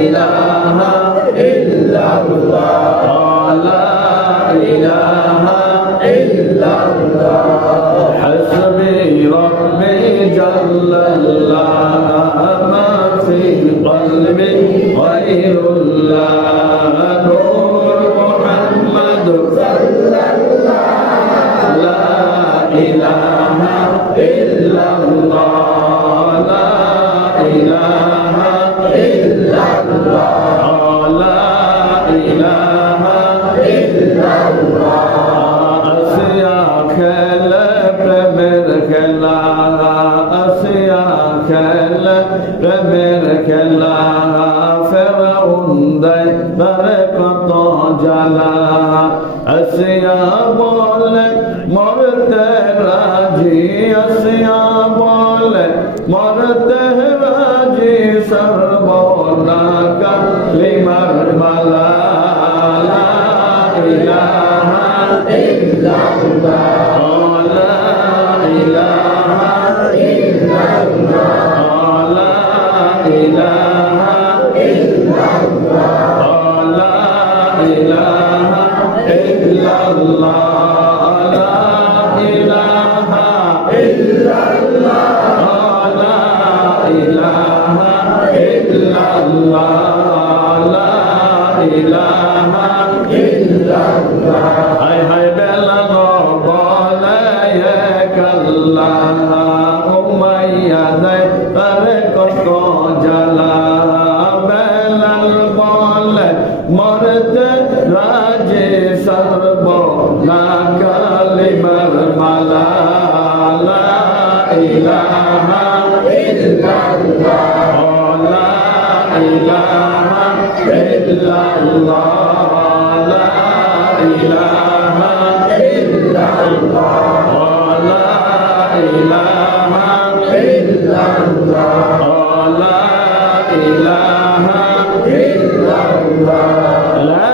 ইলাহা ইল্লাল্লাহ লা ইলাহা ইল্লাল্লাহ হাসবি রাব্বি জাল্লাল্লাহ মা ফি কলবি গায়রুল্লাহ নূর মুহাম্মদ সাল্লাল্লাহ লা ইলাহা ইল্লাল্লাহ লা ইলাহা ইল্লাল্লাহ লা ইলাহা ইল্লাল্লাহ আসিয়া খেলা প্রেমের খেলা আসিয়া খেলা প্রেমের খেলা ফেরাউন দেয় তারে কত জ্বালা আসিয়া বলে মরতে রাজি আসিয়া বলে মরতে রাজি সর্বনা কালিমার মালা লা ইলাহা ইল্লাল্লাহ লা ইলাহা ইল্লাল্লাহ লা ইলাহা ইল্লাল্লাহ লা ইলাহা ইল্লাল্লাহ লা ইলাহা ইল্লাল্লাহ লা ইলাহা ইল্লাল্লাহ লা ইলাহা ইল্লাল্লাহ হায় হায় বেলা বলে কাল্লাহ উমাইয়া দেয় তারে কত জ্বালা বেলাল বলে মরতে রাজে সর্ব না কালিমার মালা লা ইলাহা ইল্লাল্লাহ লা ইলাহা ইল্লাল্লাহ লা ইলাহা ইল্লাল্লাহ লা ইলাহা ইল্লাল্লাহ লা ইলাহা ইল্লাল্লাহ লা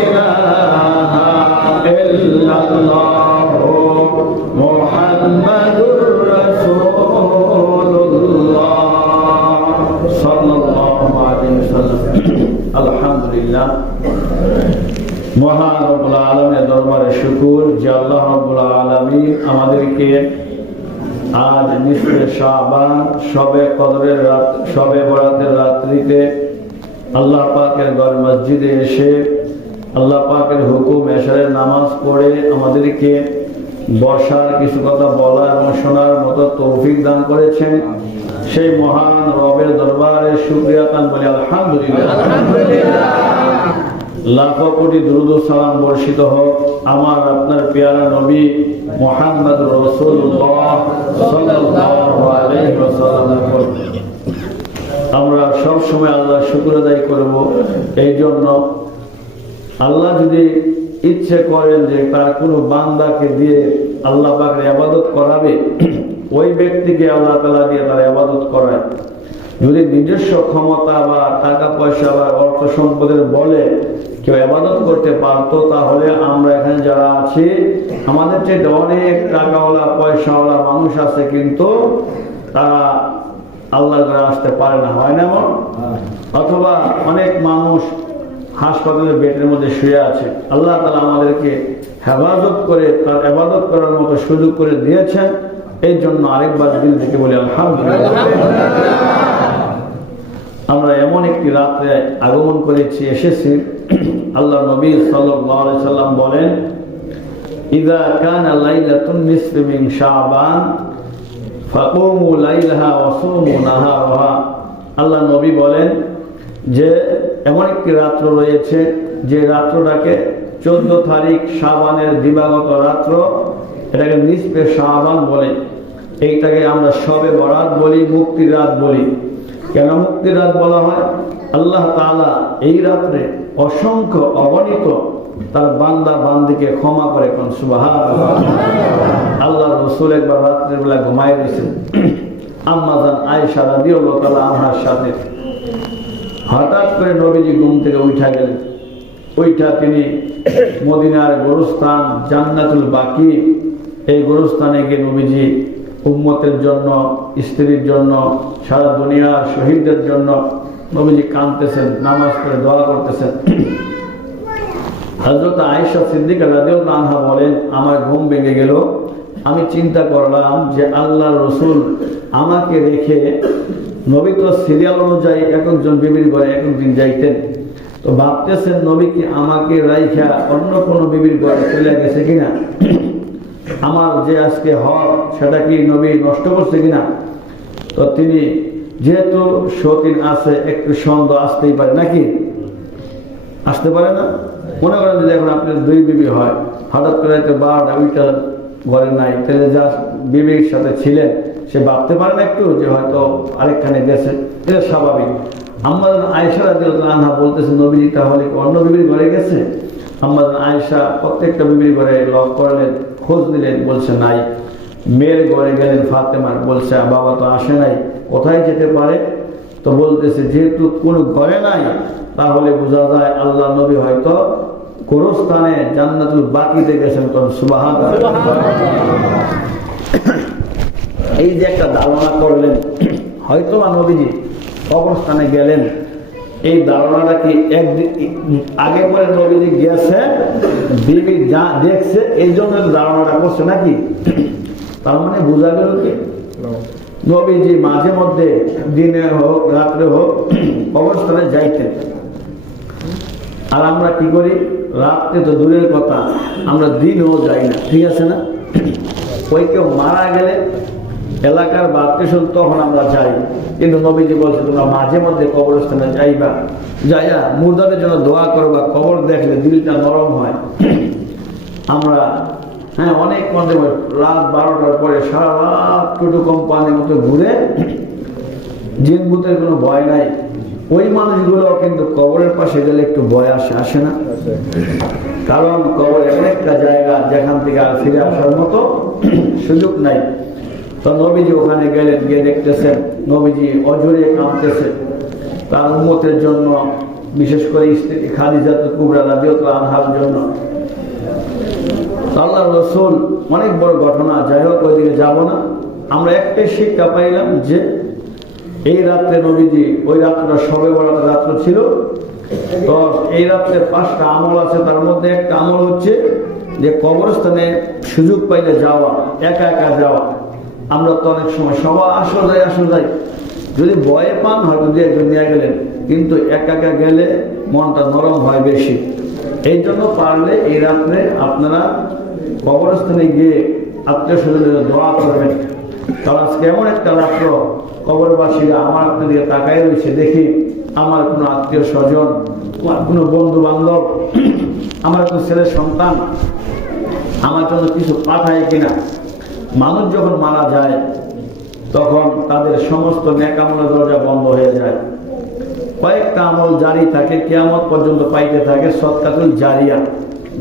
ইলাহা ইল্লাল্লাহ মুহাম্মাদুর রাসূলুল্লাহ সাল্লাল্লাহু আলাইহি ওয়াসাল্লাম। আলহামদুলিল্লাহ, মহান রব্বুল আলামিনের দরবারে শুকর যে আল্লাহ রব্বুল আলামিন আমাদেরকে আজ নিসফে শাবান শবে কদরের রাত শবে বরাতের রাত্রিতে আল্লাহ পাকের ঘর মসজিদে এসে আল্লাহ পাকের হুকুম এশারের নামাজ পড়ে আমাদেরকে বসার কিছু কথা বলা এবং শোনার মতো তৌফিক দান করেছেন। সেই মহান রবের দরবারে শুকরিয়া তান বলি আলহামদুলিল্লাহ। লাখো কোটি দুরূদ ও সালাম বর্ষিত হোক আমার আপনার পেয়ারা নবী মুহাম্মদ রাসূলুল্লাহ সাল্লাল্লাহু আলাইহি ওয়াসাল্লাম। আমরা সব সময় আল্লাহর শুকর আদায় করব। এই জন্য আল্লাহ যদি ইচ্ছে করেন যে তার কোনো বান্দাকে দিয়ে আল্লাহ পাকের ইবাদত করাবে, ওই ব্যক্তিকে আল্লাহ তাআলা দিয়ে তার ইবাদত করায়। যদি নিজস্ব ক্ষমতা বা টাকা পয়সা বা অর্থ সম্পদের বলে কেউ ইবাদত করতে পারতো, তাহলে আমরা এখানে যারা আছি আমাদের চেয়ে অনেক টাকাওয়ালা পয়সাওয়ালা মানুষ আছে, কিন্তু তারা আল্লাহর ঘরে আসতে পারে না, হয় না এমন? অথবা অনেক মানুষ হাসপাতালের বেডের মধ্যে শুয়ে আছে। আল্লাহ তাআলা আমাদেরকে হেফাজত করে তার ইবাদত করার মতো সুযোগ করে দিয়েছেন। এই জন্য আরেকবার দিল থেকে বলি আলহামদুলিল্লাহ। আমরা এমন একটি রাত্রে আগমন করেছি, এসেছি। আল্লাহ নবী সাল্লাল্লাহু আলাইহি সাল্লাম বলেন, ইযা কানা লাইলাতুন নিসফি মিন শাবান ফাকুমু লাইলাহা ওয়া সুমু নাহারাহা। আল্লাহ নবী বলেন যে এমন একটি রাত্র রয়েছে যে রাত্রটাকে 14 তারিখ শাবানের দিবাগত রাত্র, এটাকে নিসফে শাবান বলে। এইটাকে আমরা শবে বরাত বলি, মুক্তির রাত বলি। কেন মুক্তির রাত বলা হয়? আল্লাহ তাআলা এই রাত্রে অসংখ্য অগণিত তার বান্দা বান্দিকে ক্ষমা করে। কোন সুবহানাল্লাহ। আল্লাহ রাসূল একবার রাত্রের বেলা ঘুমায় গেছেন আম্মা জান আয়েশা রাদিয়াল্লাহু তাআলা আনহার সাথে। হঠাৎ করে নবীজি ঘুম থেকে উঠা গেলেন। ওইটা তিনি মদিনার গোরস্থান জান্নাতুল বাকি, এই গোরস্থানে গিয়ে নবীজি উম্মতের জন্য, স্ত্রীর জন্য, সারা দুনিয়ার শহীদদের জন্য নবীজি কাঁদতেছেন, নামাজ পড়ে দোয়া করতেছেন। হযরত আয়েশা সিদ্দিকা রাদিয়াল্লাহু আনহা বলেন, আমার ঘুম ভেঙে গেল। আমি চিন্তা করলাম যে আল্লাহর রাসূল আমাকে রেখে, নবী তো সিরিয়াল অনুযায়ী এক একজন বিবির ঘরে এক একদিন যাইতেন, তো ভাবতেছেন নবী কি আমাকে রাইখা অন্য কোনো বিবির ঘরে চলে গেছে কিনা, আমার যে আজকে হক সেটা কি নবী নষ্ট করছে কিনা। তো তিনি যেহেতু সতীন আছে, একটু সন্দেহ আসতেই পারে, নাকি আসতে পারে না? মনে করেন যদি এখন আপনার দুই বিবি হয়, হঠাৎ করে 12টা ওইটা ঘরে নাই, তাহলে যা বিবির সাথে ছিলেন সে ভাবতে পারে না একটু যে হয়তো আরেকখানে গেছে, এটা স্বাভাবিক। আম্মা আয়েশা রাদিয়াল্লাহু আনহা বলতেছে, নবীজি তাহলে অন্য বিবির ঘরে গেছে? আম্মা আয়েশা প্রত্যেকটা বিবির ঘরে লক করলেন, খোঁজ নিলেন, বলছে নাই। মেয়ের ঘরে গেলেন ফাতেমার, বলছে বাবা তো আসে নাই, কোথায় যেতে পারে? তো বলতেছে যেহেতু কোনো ঘরে নাই, তাহলে বোঝা যায় আল্লাহ নবী হয়তো গোরস্থানে জান্নাতুল বাকিতে গেছেন। সুবহানাল্লাহ। এই যে একটা ধারণা করলেন হয়তো নবীজি কবরস্থানে গেলেন, এই ধারণাটা কি একদিন আগে পরে নবীজি গেছে, বিবি যা দেখছে এই জন্য ধারণাটা করছে নাকি? তার মানে বোঝা গেল কি নবীজি মাঝে মধ্যে দিনে হোক রাত্রে হোক কবরস্থানে যাইতেন। আর আমরা কি করি? রাত্রে তো দূরের কথা, আমরা দিনও যাই না, ঠিক আছে না? ওই কেউ মারা গেলে এলাকার বাড়তেশন তখন আমরা যাই, কিন্তু নবীজি বলছে তোমরা মাঝে মধ্যে কবরস্থানে যাইবা, যাইয়া মুর্দাদের জন্য দোয়া করবা, কবর দেখলে দিলটা নরম হয়। আমরা অনেক মধ্যে রাত 12টার পরে সারা রাত টোটো কোম্পানির মতো ঘুরে, জিন ভূতের কোনো ভয় নাই, ওই মানুষগুলো কিন্তু কবরের পাশে গেলে একটু ভয় আসে না? কারণ কবর এমন একটা জায়গা যেখান থেকে আর ফিরে আসার মতো সুযোগ নাই। তো নবীজি ওখানে গেলেন, গিয়ে দেখতেছেন নবীজি অজরে কাঁদতেছে তার উম্মতের জন্য, বিশেষ করে স্ত্রী খাদিজাতুল কুবরা রাদিয়াল্লাহু আনহার জন্য। আল্লাহর রাসূল অনেক বড় ঘটনা, যাই হোক ওইদিকে যাব না। আমরা একটাই শিক্ষা পাইলাম যে এই রাত্রে নবীজি, ওই রাত্রটা শবে বরাতের রাত্র ছিল, তো এই রাত্রে 5টা আমল আছে, তার মধ্যে একটা আমল হচ্ছে যে কবরস্থানে সুযোগ পাইলে যাওয়া, একা একা যাওয়া। আমরা তো অনেক সময় সবাই আসো যাই, যদি ভয়ে পান হয়তো দিয়ে একজন নিয়ে গেলেন, কিন্তু একা একা গেলে মনটা নরম হয় বেশি। এই জন্য পারলে এই রাত্রে আপনারা কবরস্থানে গিয়ে আত্মীয় স্বজনদের দোয়া করবেন। কারণ আজকে এমন একটা রাত্র, কবরবাসীরা আমার আপনাদের তাকায় রয়েছে, দেখি আমার কোনো আত্মীয় স্বজন, আমার কোনো বন্ধু বান্ধব, আমার কোনো ছেলে সন্তান আমার জন্য কিছু পাঠায় কিনা। মানুষ যখন মারা যায় তখন তাদের সমস্ত নেক আমলের দরজা বন্ধ হয়ে যায়, কয়েকটা আমল জারি থাকে, কিয়ামত পর্যন্ত পাইতে থাকে, সদকাতুল জারিয়া।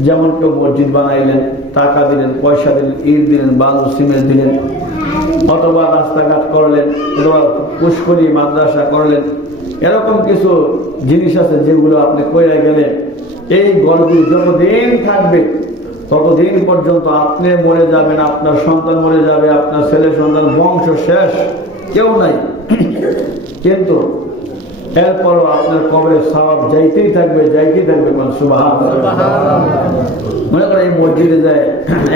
যেমন কেউ মসজিদ বানাইলেন, টাকা দিলেন, পয়সা দিলেন, ইট দিলেন, বালু সিমেন্ট দিলেন, অথবা রাস্তাঘাট করলেন, অথবা পুষ্করি মাদ্রাসা করলেন, এরকম কিছু জিনিস আছে যেগুলো আপনি কইরা গেলে এই গল্পগুলো যতদিন থাকবে ততদিন পর্যন্ত আপনি মরে যাবেন, আপনার সন্তান মরে যাবে, আপনার ছেলে সন্তান, বংশ শেষ, কেউ নাই। কিন্তু এরপরও আপনার কবরের সওয়াব যাইতেই থাকবে। সুবহানাল্লাহ। মনে করেন এই মসজিদে যায়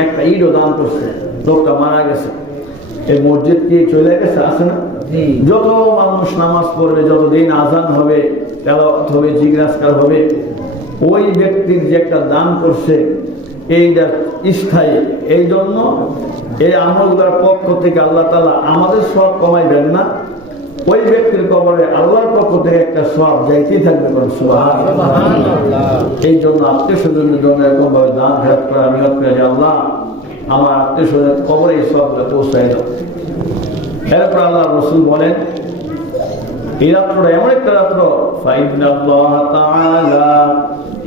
একটা ইটও দান করছে, লোকটা মারা গেছে, এই মসজিদ কি চলে গেছে? আছে না? যত মানুষ নামাজ পড়বে, যতদিন আজান হবে, তেলাওয়াত হবে, জিজ্ঞাসকার হবে, ওই ব্যক্তির যে একটা দান করছে এইটা স্থায়ী। এই জন্য এই আমলগুলোর পক্ষ থেকে আল্লাহ তাআলা আমাদের সওয়াব কমাইবেন না, ওই ব্যক্তির কবরে আল্লাহর পক্ষ থেকে একটা সওয়াব যাইতেই থাকবে। সুবহানাল্লাহ। এই জন্য আত্মীয় স্বজনের জন্য এরকম ভাবে দান খরচ করা, নিয়ত করে যে আল্লাহ আমার আত্মীয় স্বজনের কবরে এই সওয়াবটা পৌঁছায় দাও। এরপর আল্লাহ রাসূল বলেন এই রাত্রটা এমন একটা রাত্র, ফাইন্নাল্লাহ তাআলা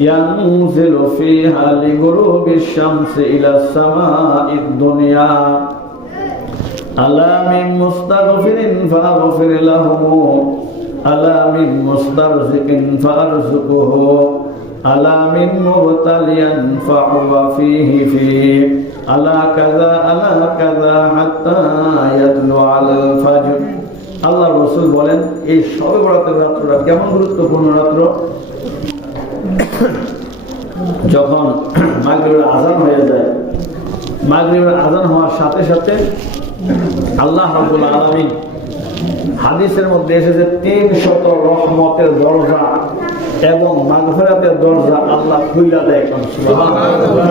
ইয়ানজিলু ফিহা লিগুরুবিশ শামসি ইলাস সামাঈদ দুনিয়া আলা মিন মুস্তাগফিরিন ফাগফির লাহু আলা মিন মুস্তারজিকিন ফারজুকুহু আলা মিন মুবতালিয়ান ফাহুয়া ফীহি আলা কাযা হাত্তা ইয়াতলু আলাল ফাজর। আল্লাহ রাসূল বলেন এই শবে বরাতের রাতটা কেমন গুরুত্বপূর্ণ রাত। যখন মাগরিবের আযান হয়ে যায়, মাগরিবের আযান হওয়ার সাথে সাথে আল্লাহ রাব্বুল আলামিন হাদিসের মধ্যে এসেছে 300 রহমতের দরজা এবং মাগফিরাতের দরজা আল্লাহ খুলে দেয়। সুবহানাল্লাহ।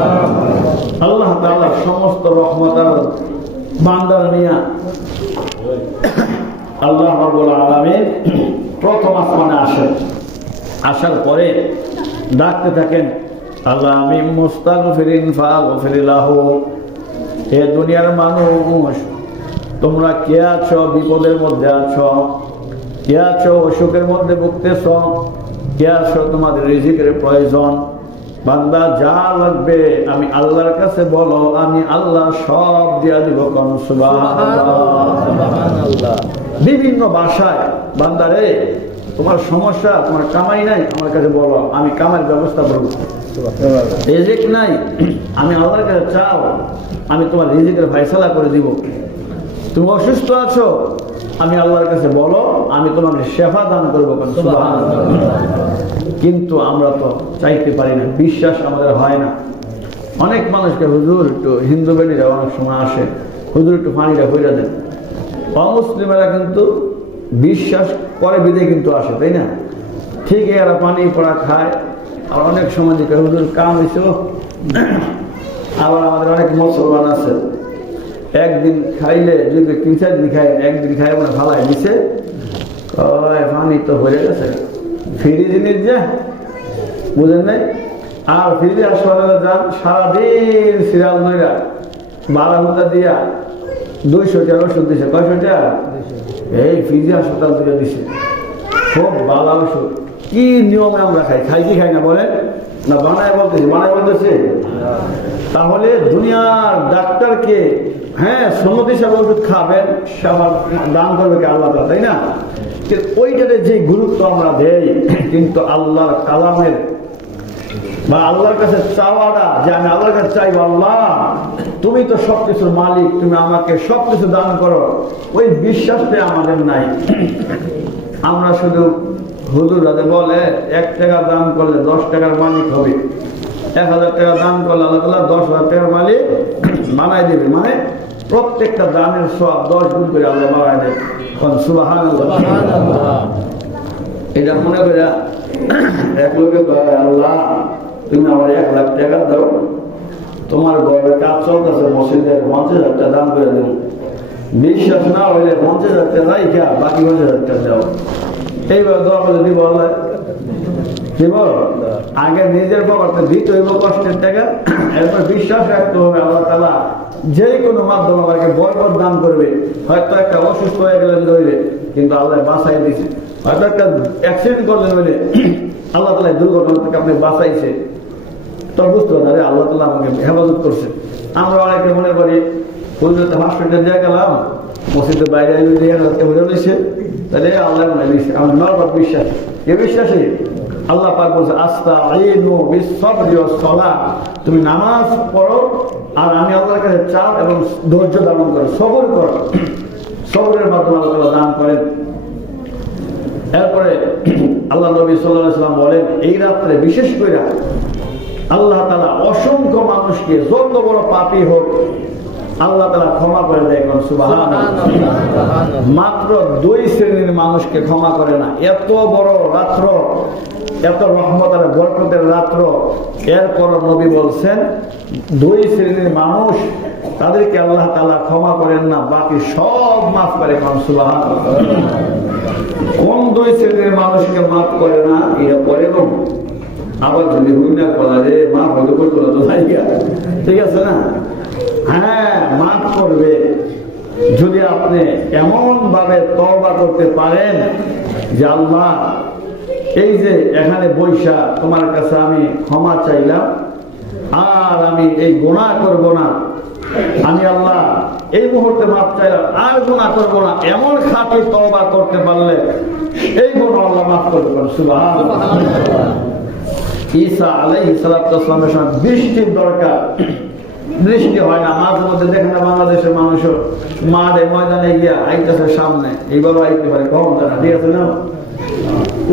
আল্লাহ তাআলা সমস্ত রহমত আর বান্দার নিয়া আল্লাহ রাব্বুল আলামিন প্রথম আসমানে আসেন। আসার পরে ডাকতে থাকেন, আল্লাহ মিন মুস্তাগফিরিন ফাগফির লাহু। হে দুনিয়ার মানুষ, তোমরা কে আছো বিপদের মধ্যে আছো, কে আছো অসুখের মধ্যে ভুগতেছ, কে আছো তোমাদের রিজিকের প্রয়োজন, বান্দা যা লাগবে আমি আল্লাহর কাছে বলো, আমি আল্লাহ সব দিয়া দিব। সুবহানাল্লাহ। বিভিন্ন ভাষায় বান্দারে তোমার সমস্যা, তোমার কামাই নাই, আমার কাছে বলো, আমি কামাইয়ের ব্যবস্থা করবো। রিজিক নাই, আমি আল্লাহর কাছে চাও, আমি তোমার রিজিকের ফায়সালা করে দিব। তুমি অসুস্থ আছো, আমি আল্লাহর কাছে বলো, আমি তোমাকে শেফা দান করবো। কিন্তু আমরা তো চাইতে পারি না, বিশ্বাস আমাদের হয় না। অনেক মানুষকে হুজুর একটু হিন্দু বেড়িরা অনেক সময় আসে, হুজুর একটু পানিটা হইয়া দেন। অমুসলিমেরা কিন্তু বিশ্বাস করে বিদে কিন্তু আসে, তাই না? ঠিক এরা পানি পড়া খায়। আর অনেক সময় দিকে হুজুর কাম হয়েছ। আবার আমাদের অনেক মুসলমান আছে, একদিন খাইলে যদি 3-4 দিন খাই, একদিন খাই মানে ফালাই দিছে, পানি তো হয়ে গেছে। ফ্রি জিনিস যে বুঝেন নাই। আর ফ্রিজে হাসপাতালে যান, সারাদিন সিরিয়াল নইরা 12 ঘন্টা দিয়া 200 টাকা ওষুধ দিছে। 500 টাকা এই ফ্রিজে হাসপাতাল থেকে দিছে, খুব ভালো ওষুধ। কি নিয়মে আমরা খাই কি খাই না বলেন না? বানায় বলতেছে। তাহলে দুনিয়ার ডাক্তারকে সনদ হিসাবে ওষুধ খাবেন, দান করবে কে? আল্লাহ, তাই না? ওইটাতে যে গুরুত্ব আমরা দেই, কিন্তু আল্লাহর কালামের বা আল্লাহর কাছে চাওয়াটা, যে আমি আল্লাহর কাছে চাইবো, আল্লাহ তুমি তো সবকিছুর মালিক, তুমি আমাকে সবকিছু দান করো, ওই বিশ্বাসটা আমাদের নাই। আমরা শুধু হুজুর যাতে বলে 1 টাকা দান করলে 10 টাকার মালিক হবে, 1000 টাকা দান করলে আল্লাহ তাআলা 10,000 টাকার মালিক বানাই দেবে। মানে প্রত্যেকটা দানের সওয়াব 10 গুণ করে আল্লাহ বাড়ায় দেয়। সুবহানাল্লাহ। এটা মনে করে এক লোকে বলে, আল্লাহ তুমি আমার 1 লাখ টাকা দাও, তোমার ঘরে কাজ চলতেছে, মসজিদের 50,000 টাকা দান করে দেব। বিশ্বাস না হইলে 50,000 টাকা রাইখা বাকি 50,000 টাকা দাও। এইভাবে দোয়া করে দিব, আল্লাহ দিব। আগে নিজের বাবাকে দিতে হইব কষ্টের টাকা, এরপর বিশ্বাস রাখতে হবে আল্লাহ তাআলা যে কোনো মাধ্যমে আমাকে বরকত দান করবে। হয়তো একটা অসুস্থ হয়ে গেলেন ধরে, কিন্তু আল্লাহ বাঁচাই দিয়েছে। হয়তো একটা অ্যাক্সিডেন্ট করলেন হইলে আল্লাহ তাআলা দুর্ঘটনা থেকে আপনি বাঁচাইছে, তো বুঝতে হবে আল্লাহ তাআলা আমাকে হেফাজত করছে। আমরা অনেকে মনে করি হুজুর হসপিটালে দিয়ে গেলাম, মসজিদের বাইরে হয়ে দিচ্ছে, তাহলে আল্লাহ মনে দিচ্ছে। আমার নরবত বিশ্বাস, এ বিশ্বাসে আল্লাহ পাক বলছে, আস্তাঈনু বিস-সাবরি ওয়াস-সালাহ, তুমি নামাজ পড়ো আর আমি আল্লাহর কাছে চাও এবং ধৈর্য ধারণ করো, সবর করো। সবরের মাধ্যমে আল্লাহ তাআলা দান করেন। এরপরে আল্লাহ নবী সাল্লাল্লাহু আলাইহি ওয়াসাল্লাম বলেন, এই রাত্রে বিশেষ করে আল্লাহ তাআলা অসংখ্য মানুষকে, যত বড় পাপী হোক, আল্লাহ তাআলা ক্ষমা করে দেয়। সুবহানাল্লাহ। মাত্র 2 শ্রেণীর মানুষকে ক্ষমা করে না। এত বড় রাত্র, এত রহমত আর বরকতের রাত্র, এরপর নবী বলছেন 2 শ্রেণীর মানুষ, তাদেরকে আল্লাহ তাআলা ক্ষমা করেন না, বাকি সব মাফ করে। সুবহানাল্লাহ। কোন 2 শ্রেণীর মানুষকে মাফ করে না? এটা পরে গো, আবার যদি হুইনা করা রে মাফ হতে করতো না তো ভাইয়া, ঠিক আছে না? মাফ করবে যদি আপনি এমন ভাবে তওবা করতে পারেন যে আল্লাহ, এই যে এখানে বৈশা তোমার কাছে আমি ক্ষমা চাইলাম, আর আমি এই গুনাহ করব না, আমি আল্লাহ এই মুহূর্তে মাফ চাইলাম, আর গুনাহ করব না, এমন খাঁটি তওবা করতে পারলে এই গুনাহ আল্লাহ মাফ করতে পারেন। সুবহানাল্লাহ। ঈসা আলাইহিস সালামের সময় বৃষ্টির দরকার, বৃষ্টি হয় না। মাঝে মধ্যে দেখেন না বাংলাদেশের মানুষও মাঠে ময়দানে গিয়া আইতেছে সামনে, এইভাবে আইতে পারে কখন জানা, ঠিক আছে না?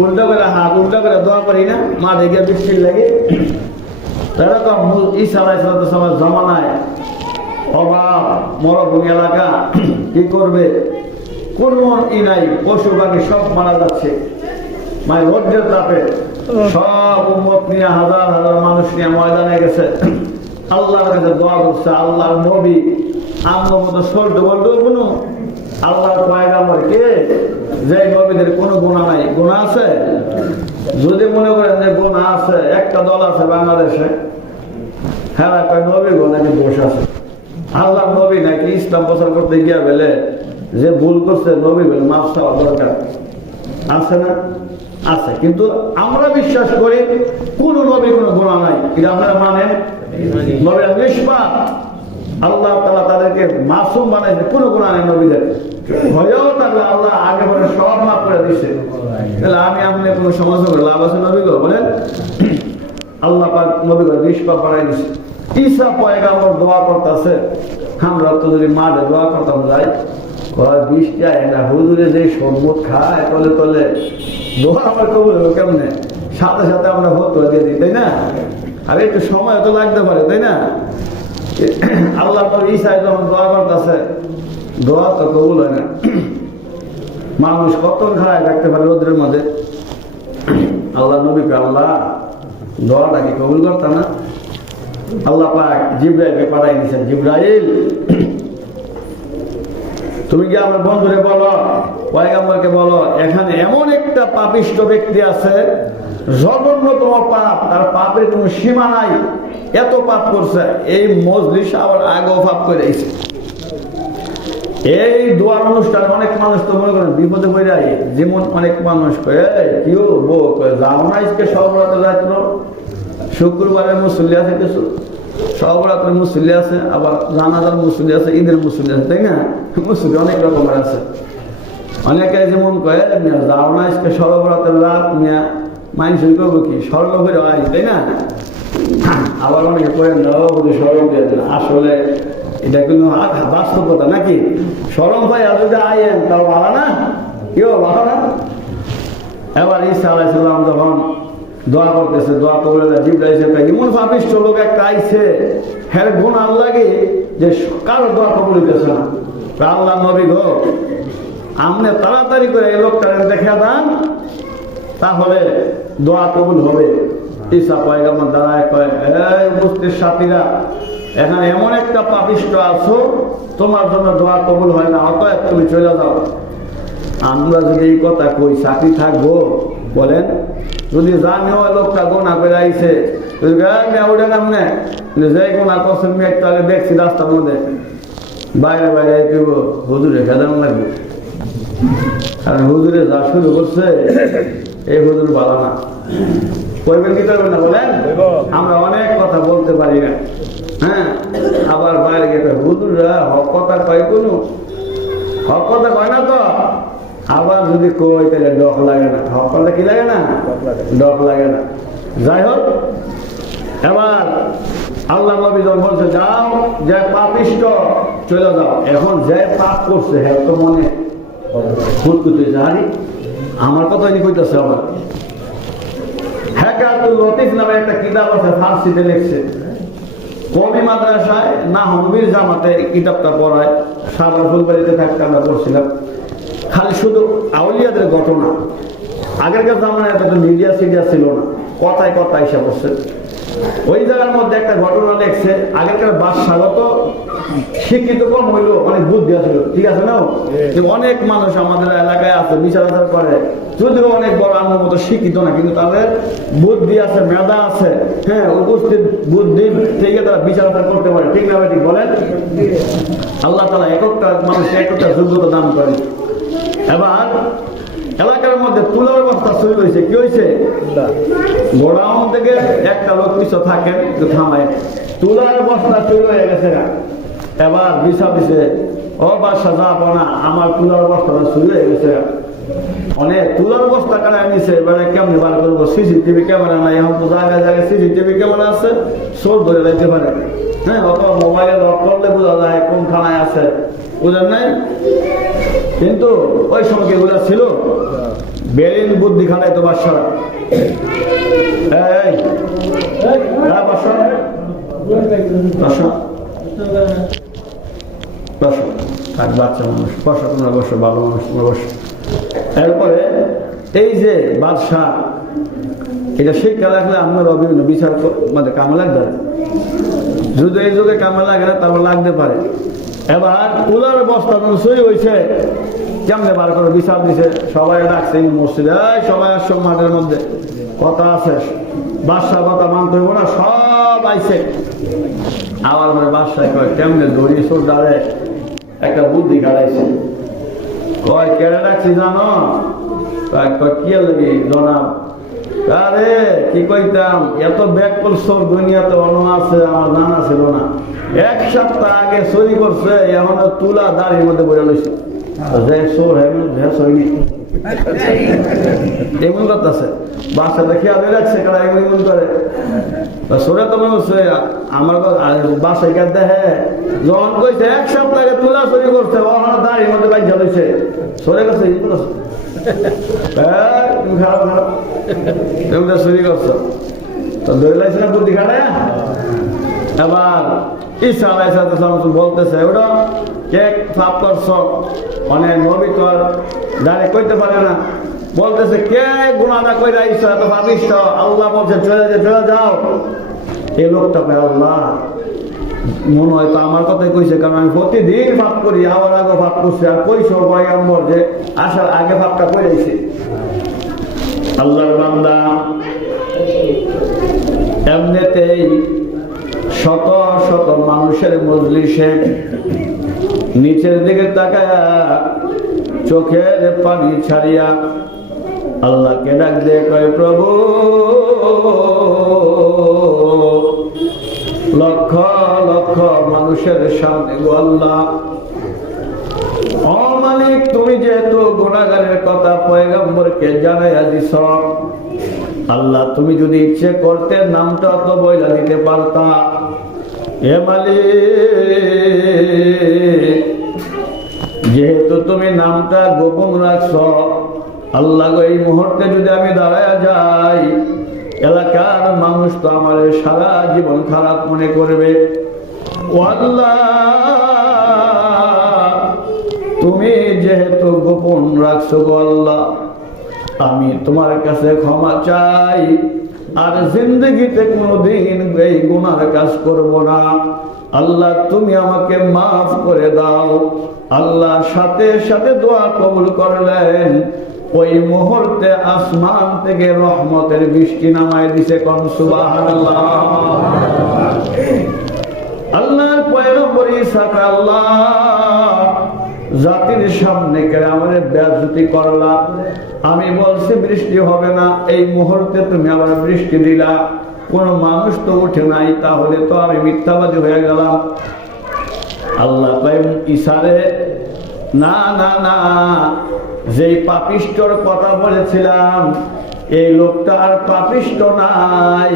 উল্টা করে হাত উল্টা করে দোয়া করি না মাঠে গিয়ে বৃষ্টির লাগে। তারা তো ঈসা আলাইহিস সালামের জমানায় অভাব, মরুভূমি এলাকা, কি করবে? কোন ই নাই, পশু পাখি সব মারা যাচ্ছে। মানে রোদ্রের তাপে সব উম্মত নিয়ে হাজার হাজার মানুষ নিয়ে ময়দানে গেছে, আল্লাহর কাছে দোয়া করছে। আল্লাহর নবী আমরা মতো সল্ট বলতো কোনো আল্লাহর পয়গাম্বর কে, যে নবীদের কোনো গুনাহ নাই। গুনাহ আছে? যদি মনে করেন যে গুনাহ আছে, একটা দল আছে বাংলাদেশে, হ্যাঁ কয় নবী গো নাকি দোষ আছে। আল্লাহ নবী নাকি ইসলাম প্রচার করতে গিয়া বেলে যে ভুল করছে নবী বলে মাফ চাওয়া দরকার আছে না? আছে। কিন্তু আমরা বিশ্বাস করি কোন নবী কোনো গুনাহ নাই। কিন্তু আপনারা মানেন নবীরা নিষ্পাপ, আল্লাহ তাআলা তাদেরকে মাসুম বানাইছে, কোনো গুনাহ নেই নবীদের। হয়েও থাকলে আল্লাহ আগে পরে সব মাফ করে দিচ্ছে। তাহলে আমি আপনি কোনো সমস্যা করে লাভ আছে নবী গো বলেন? আল্লাহ পাক নবী গো নিষ্পাপ বানাই দিচ্ছে। ঈসা পয়গাম্বর দোয়া করতেছে, আমরা তো যদি মাঠে দোয়া করতাম যাই, বৃষ্টি আয় না, হুজুরে যে শরবত খায় তলে তলে দোয়া আমার কবুল হলো কেমনে? সাথে সাথে আমরা ভোট দিয়ে দিই, তাই না? আর একটু সময় তো লাগতে পারে, তাই না? আল্লাহ তো ঈসা যখন দোয়া করতেছে, দোয়া তো কবুল হয় না। মানুষ কত খায় থাকতে পারে রোদ্রের মধ্যে। আল্লাহ নবীকে আল্লাহ দোয়াটা কি কবুল করতাম না? আল্লাহ পাক জিবরাইলকে পাঠাই দিয়েছেন, জিবরাইল তুমি কি আমার বন্ধুরে বলো, পয়গম্বরকে বলো, এখানে এমন একটা পাপিষ্ট ব্যক্তি আছে, জঘন্যতম পাপ, তার পাপের কোনো সীমা নাই, এত পাপ করছে, এই মজলিস আবার আগেও পাপ করে দিয়েছে। এই দোয়ার অনুষ্ঠানে অনেক মানুষ তো মনে করেন বিপদে পড়ে যায়, যেমন অনেক মানুষ কয়ে কি যাও না আজকে সব রাতে যাইছিল, শুক্রবারের মুসল্লি আছে কিছু, সব রাতের মুসল্লি আছে, আবার জানাজার মুসল্লি আছে, ঈদের মুসল্লি আছে, তাই না? মুসল্লি অনেক রকমের আছে। অনেকে যেমন কয়ে যাও না আজকে সব রাতের রাত নিয়ে মানুষ করবো কি স্মরণ করে আই, তাই না? আবার অনেকে কয়ে স্মরণ দিয়ে দেন, আসলে এটা কিন্তু বাস্তবতা নাকি? স্মরণ ভাই আর যদি আইন তাও ভালো না, কেউ ভালো না। এবার ঈসা আলাইহিস সালাম যখন দোয়া করতেছে, দোয়া করে জিবরাইল এমন পাপিষ্ট লোক একটা আইছে, হ্যাঁ গুনাহ লাগে যে কারো দোয়া কবুল হইতেছে না। আল্লাহ নবী গো আপনি তাড়াতাড়ি করে এই লোকটাকে দেখা দেন, তাহলে দোয়া কবুল হবে। ঈসা পয়গম্বর দাঁড়ায় কয়, এই উপস্থিত সাথীরা, এখানে এমন একটা পাপিষ্ট আছো, তোমার জন্য দোয়া কবুল হয় না, অতএব তুমি চলে যাও। আমরা যদি এই কথা কই চাকরি থাকবো? বলেন, যদি জানি ওই লোকটা গোনা করে আইছে, ওটা নামনে যে গোনা করছেন তাহলে দেখছি রাস্তার মধ্যে বাইরে বাইরে কেউ হুজুরে খেদানো লাগবে। কারণ হুজুরে যা শুরু করছে এই হুজুর ভালো না, কইবেন কি করবেন না বলেন? আমরা অনেক কথা বলতে পারি না, হ্যাঁ, আবার বাইরে গেছে হুজুররা হক কথা কয়, কোনো হক কথা কয় না তো। আবার যদি কই তাহলে ডক লাগে না, হক কথা কি লাগে না? ডক লাগে না। যাই হোক, এবার আল্লাহ নবী যখন বলছে যাও, যে পাপিষ্ট চলে যাও। এখন যে পাপ করছে হ্যাঁ তো মনে ফুটকুতে জানি আমার কথা নি কইতেছে। আবার হেকাতুল লতিফ নামে একটা কিতাব আছে, ফার্সিতে লিখছে, কবি মাদ্রাসায় না হনবীর জামাতে কিতাবটা পড়ায়, সাদা ফুলবাড়িতে থাকতে আমরা পড়ছিলাম। খালি শুধু আউলিয়াদের ঘটনা, আগেরকার জামানায় এত মিডিয়া সিডিয়া ছিল না, কথায় কথা এসে পড়ছে। ওই জায়গার মধ্যে একটা ঘটনা লেখছে, আগেরকার বাদশাগত শিক্ষিত কম হইলো, অনেক বুদ্ধি ছিল, ঠিক আছে না? অনেক মানুষ আমাদের এলাকায় আছে বিচার আচার করে, যদিও অনেক বড় আমার মতো শিক্ষিত না, কিন্তু তাদের বুদ্ধি আছে, মেধা আছে, হ্যাঁ, উপস্থিত বুদ্ধি থেকে তারা বিচার আচার করতে পারে, ঠিক না? ঠিক বলেন? আল্লাহ তাআলা একটা মানুষকে একটা যোগ্যতা দান করে। এবার এলাকার মধ্যে তুলার বস্তা চুরি হয়েছে, কি হয়েছে? গোডাউন থেকে একটা লোক পিছু থাকেন, থামায়, তুলার বস্তা চুরি হয়ে গেছে। এবার বিচার দিছে, ও বাদশা যাবো না, আমার তুলার বস্তাটা চুরি হয়ে গেছে, অনেক তুলার বস্তা কাটায় নিছে, এবারে কেমনি বার করবো? সিসিটিভি ক্যামেরা নাই, এখন তো জায়গায় জায়গায় সিসিটিভি ক্যামেরা আছে, চোর ধরে রাখতে পারে। হ্যাঁ, অত মোবাইলে লক করলে বোঝা যায় কোন থানায় আছে, বুঝেন নাই? কিন্তু ওই সময় এগুলো ছিল, বেরিন বুদ্ধি খাটাই তো বাদশারা। বাচ্চা মানুষ বসো, তোমরা বসো, ভালো মানুষ তোমরা বসো। এরপরে এই যে বাদশাহ, এটা শিক্ষা লাগলে আপনার বিভিন্ন বিচার মানে কামে লাগবে, যদি এই যুগে কামে লাগে না তারপর লাগতে পারে। এবার তুলার বস্তা চুরি হয়েছে, কেমনে বার করে বিচার দিছে, সবাই ডাকছে মসজিদে, সবাই আসো মাঠের মধ্যে, কথা আছে, বাদশাহ কথা মানতে হইব না, সব আইছে। আবার মানে বাদশাহ কয় কেমনে দড়ি চোর দাঁড়ে একটা বুদ্ধি কাটাইছে। কয় কেড়ে ডাকছি জানো? কি লাগি জনাব? আরে কি কইতাম, এত ব্যাগ করছো দুনিয়াতে অন্য আছে, আমার জানা ছিল না। 1 সপ্তাহ আগে চুরি করছে, এখন তুলা দাড়ির মধ্যে বলে লইছে। এমন করতেছে বাচ্চা দেখি আগে রাখছে, কারা এমন এমন করে সোরে তো বলছে আমার বাসায় গিয়ে দেখে, যখন কইছে 1 সপ্তাহ আগে তুলা চুরি করছে, ওখানে দাড়ির মধ্যে বাইজা লইছে, সরে গেছে খারাপ খারাপ এমনি চুরি করছো তো ধরে লাইছে না বুদ্ধি খাটে। এবার ঈসা আলাইহিস সালাম বলতেছে, ওটা কে পাপ করছো? অনেক নবী তো দাঁড়িয়ে কইতে পারে না, বলতেছে কে গুনাহটা কইরা ঈসা এত পাপিষ্ঠ? আল্লাহ বলছে চলে যাও। এই লোকটা কয় আল্লাহ মনে হয় তো আমার কথাই কইছে, কারণ আমি প্রতিদিন পাপ করি, আবার আগে পাপ করছি, আর কইছো পয়গম্বর যে আসার আগে পাপটা কইরাইছে। আল্লাহর বান্দা এমনিতেই শত শত মানুষের মজলিসে নিচের দিকে তাকায়া চোখের পানি ছাড়িয়া আল্লাহকে ডাক দিয়ে কয় প্রভু, লক্ষ লক্ষ মানুষের সামনে গো আল্লাহ, ও মালিক তুমি যেহেতু গুনাহগারের কথা পয়গম্বরকে জানাইয়া দিছ, আল্লাহ তুমি যদি ইচ্ছে করতে নামটা তো বইলা দিতে পারতা। এ মালিক যেহেতু তুমি নামটা গোপন রাখছ, আল্লাহ এই মুহূর্তে যদি আমি দাঁড়ায় যাই, এলাকার মানুষ তো আমার সারা জীবন খারাপ মনে করবে। ও আল্লাহ তুমি যেহেতু গোপন রাখছো গো আল্লাহ, আমি তোমার কাছে ক্ষমা চাই, আর জিন্দগিতে কোনোদিন এই গুনার কাজ করব না। আল্লাহ তুমি আমাকে মাফ করে দাও। আল্লাহ সাথে সাথে দোয়া কবুল করলেন। ওই মুহূর্তে আসমান থেকে রহমতের বৃষ্টি নামায় দিছে, কোন সুবহানাল্লাহ। আল্লাহর পয়গম্বর ঈসা আল্লাহ জাতির সামনে কেড়ে আমাদের বেয়াজ্জতি করলা, আমি বলছি বৃষ্টি হবে না, এই মুহূর্তে তুমি আবার বৃষ্টি দিলা, কোন মানুষ তো উঠে নাই, তাহলে তো আমি মিথ্যাবাদী হয়ে গেলাম। আল্লাহ ঈসারে না না না, যেই পাপিষ্টর কথা বলেছিলাম এই লোকটা আর পাপিষ্ট নাই,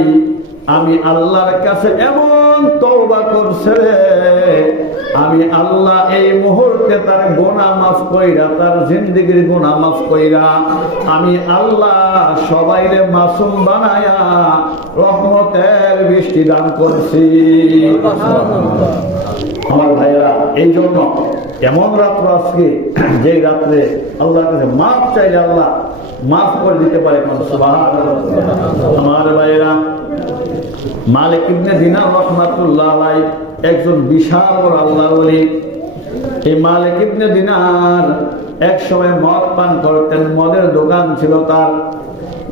আমি আল্লাহর কাছে এমন তওবা করছে, আমি আল্লাহ এই মুহূর্তে তার গুনাহ মাফ কইরা, তার জিন্দেগির গুনাহ মাফ কইরা, আমি আল্লাহ সবাইরে মাসুম বানায়া রহমতের বৃষ্টি দান করছি। আমার ভাইরা, এই জন্য এমন রাত্র আজকে, যে রাত্রে আল্লাহর কাছে মাফ চাইলে আল্লাহ মাফ করে দিতে পারে। আমার ভাইরা, মালিক ইবনে দিনার রাহমাতুল্লাহ আলাইহি একজন বিশাল বড় আল্লাহর ওলি। এই মালিক ইবনে দিনার এক সময় মদ পান করতেন, মদের দোকান ছিল তার,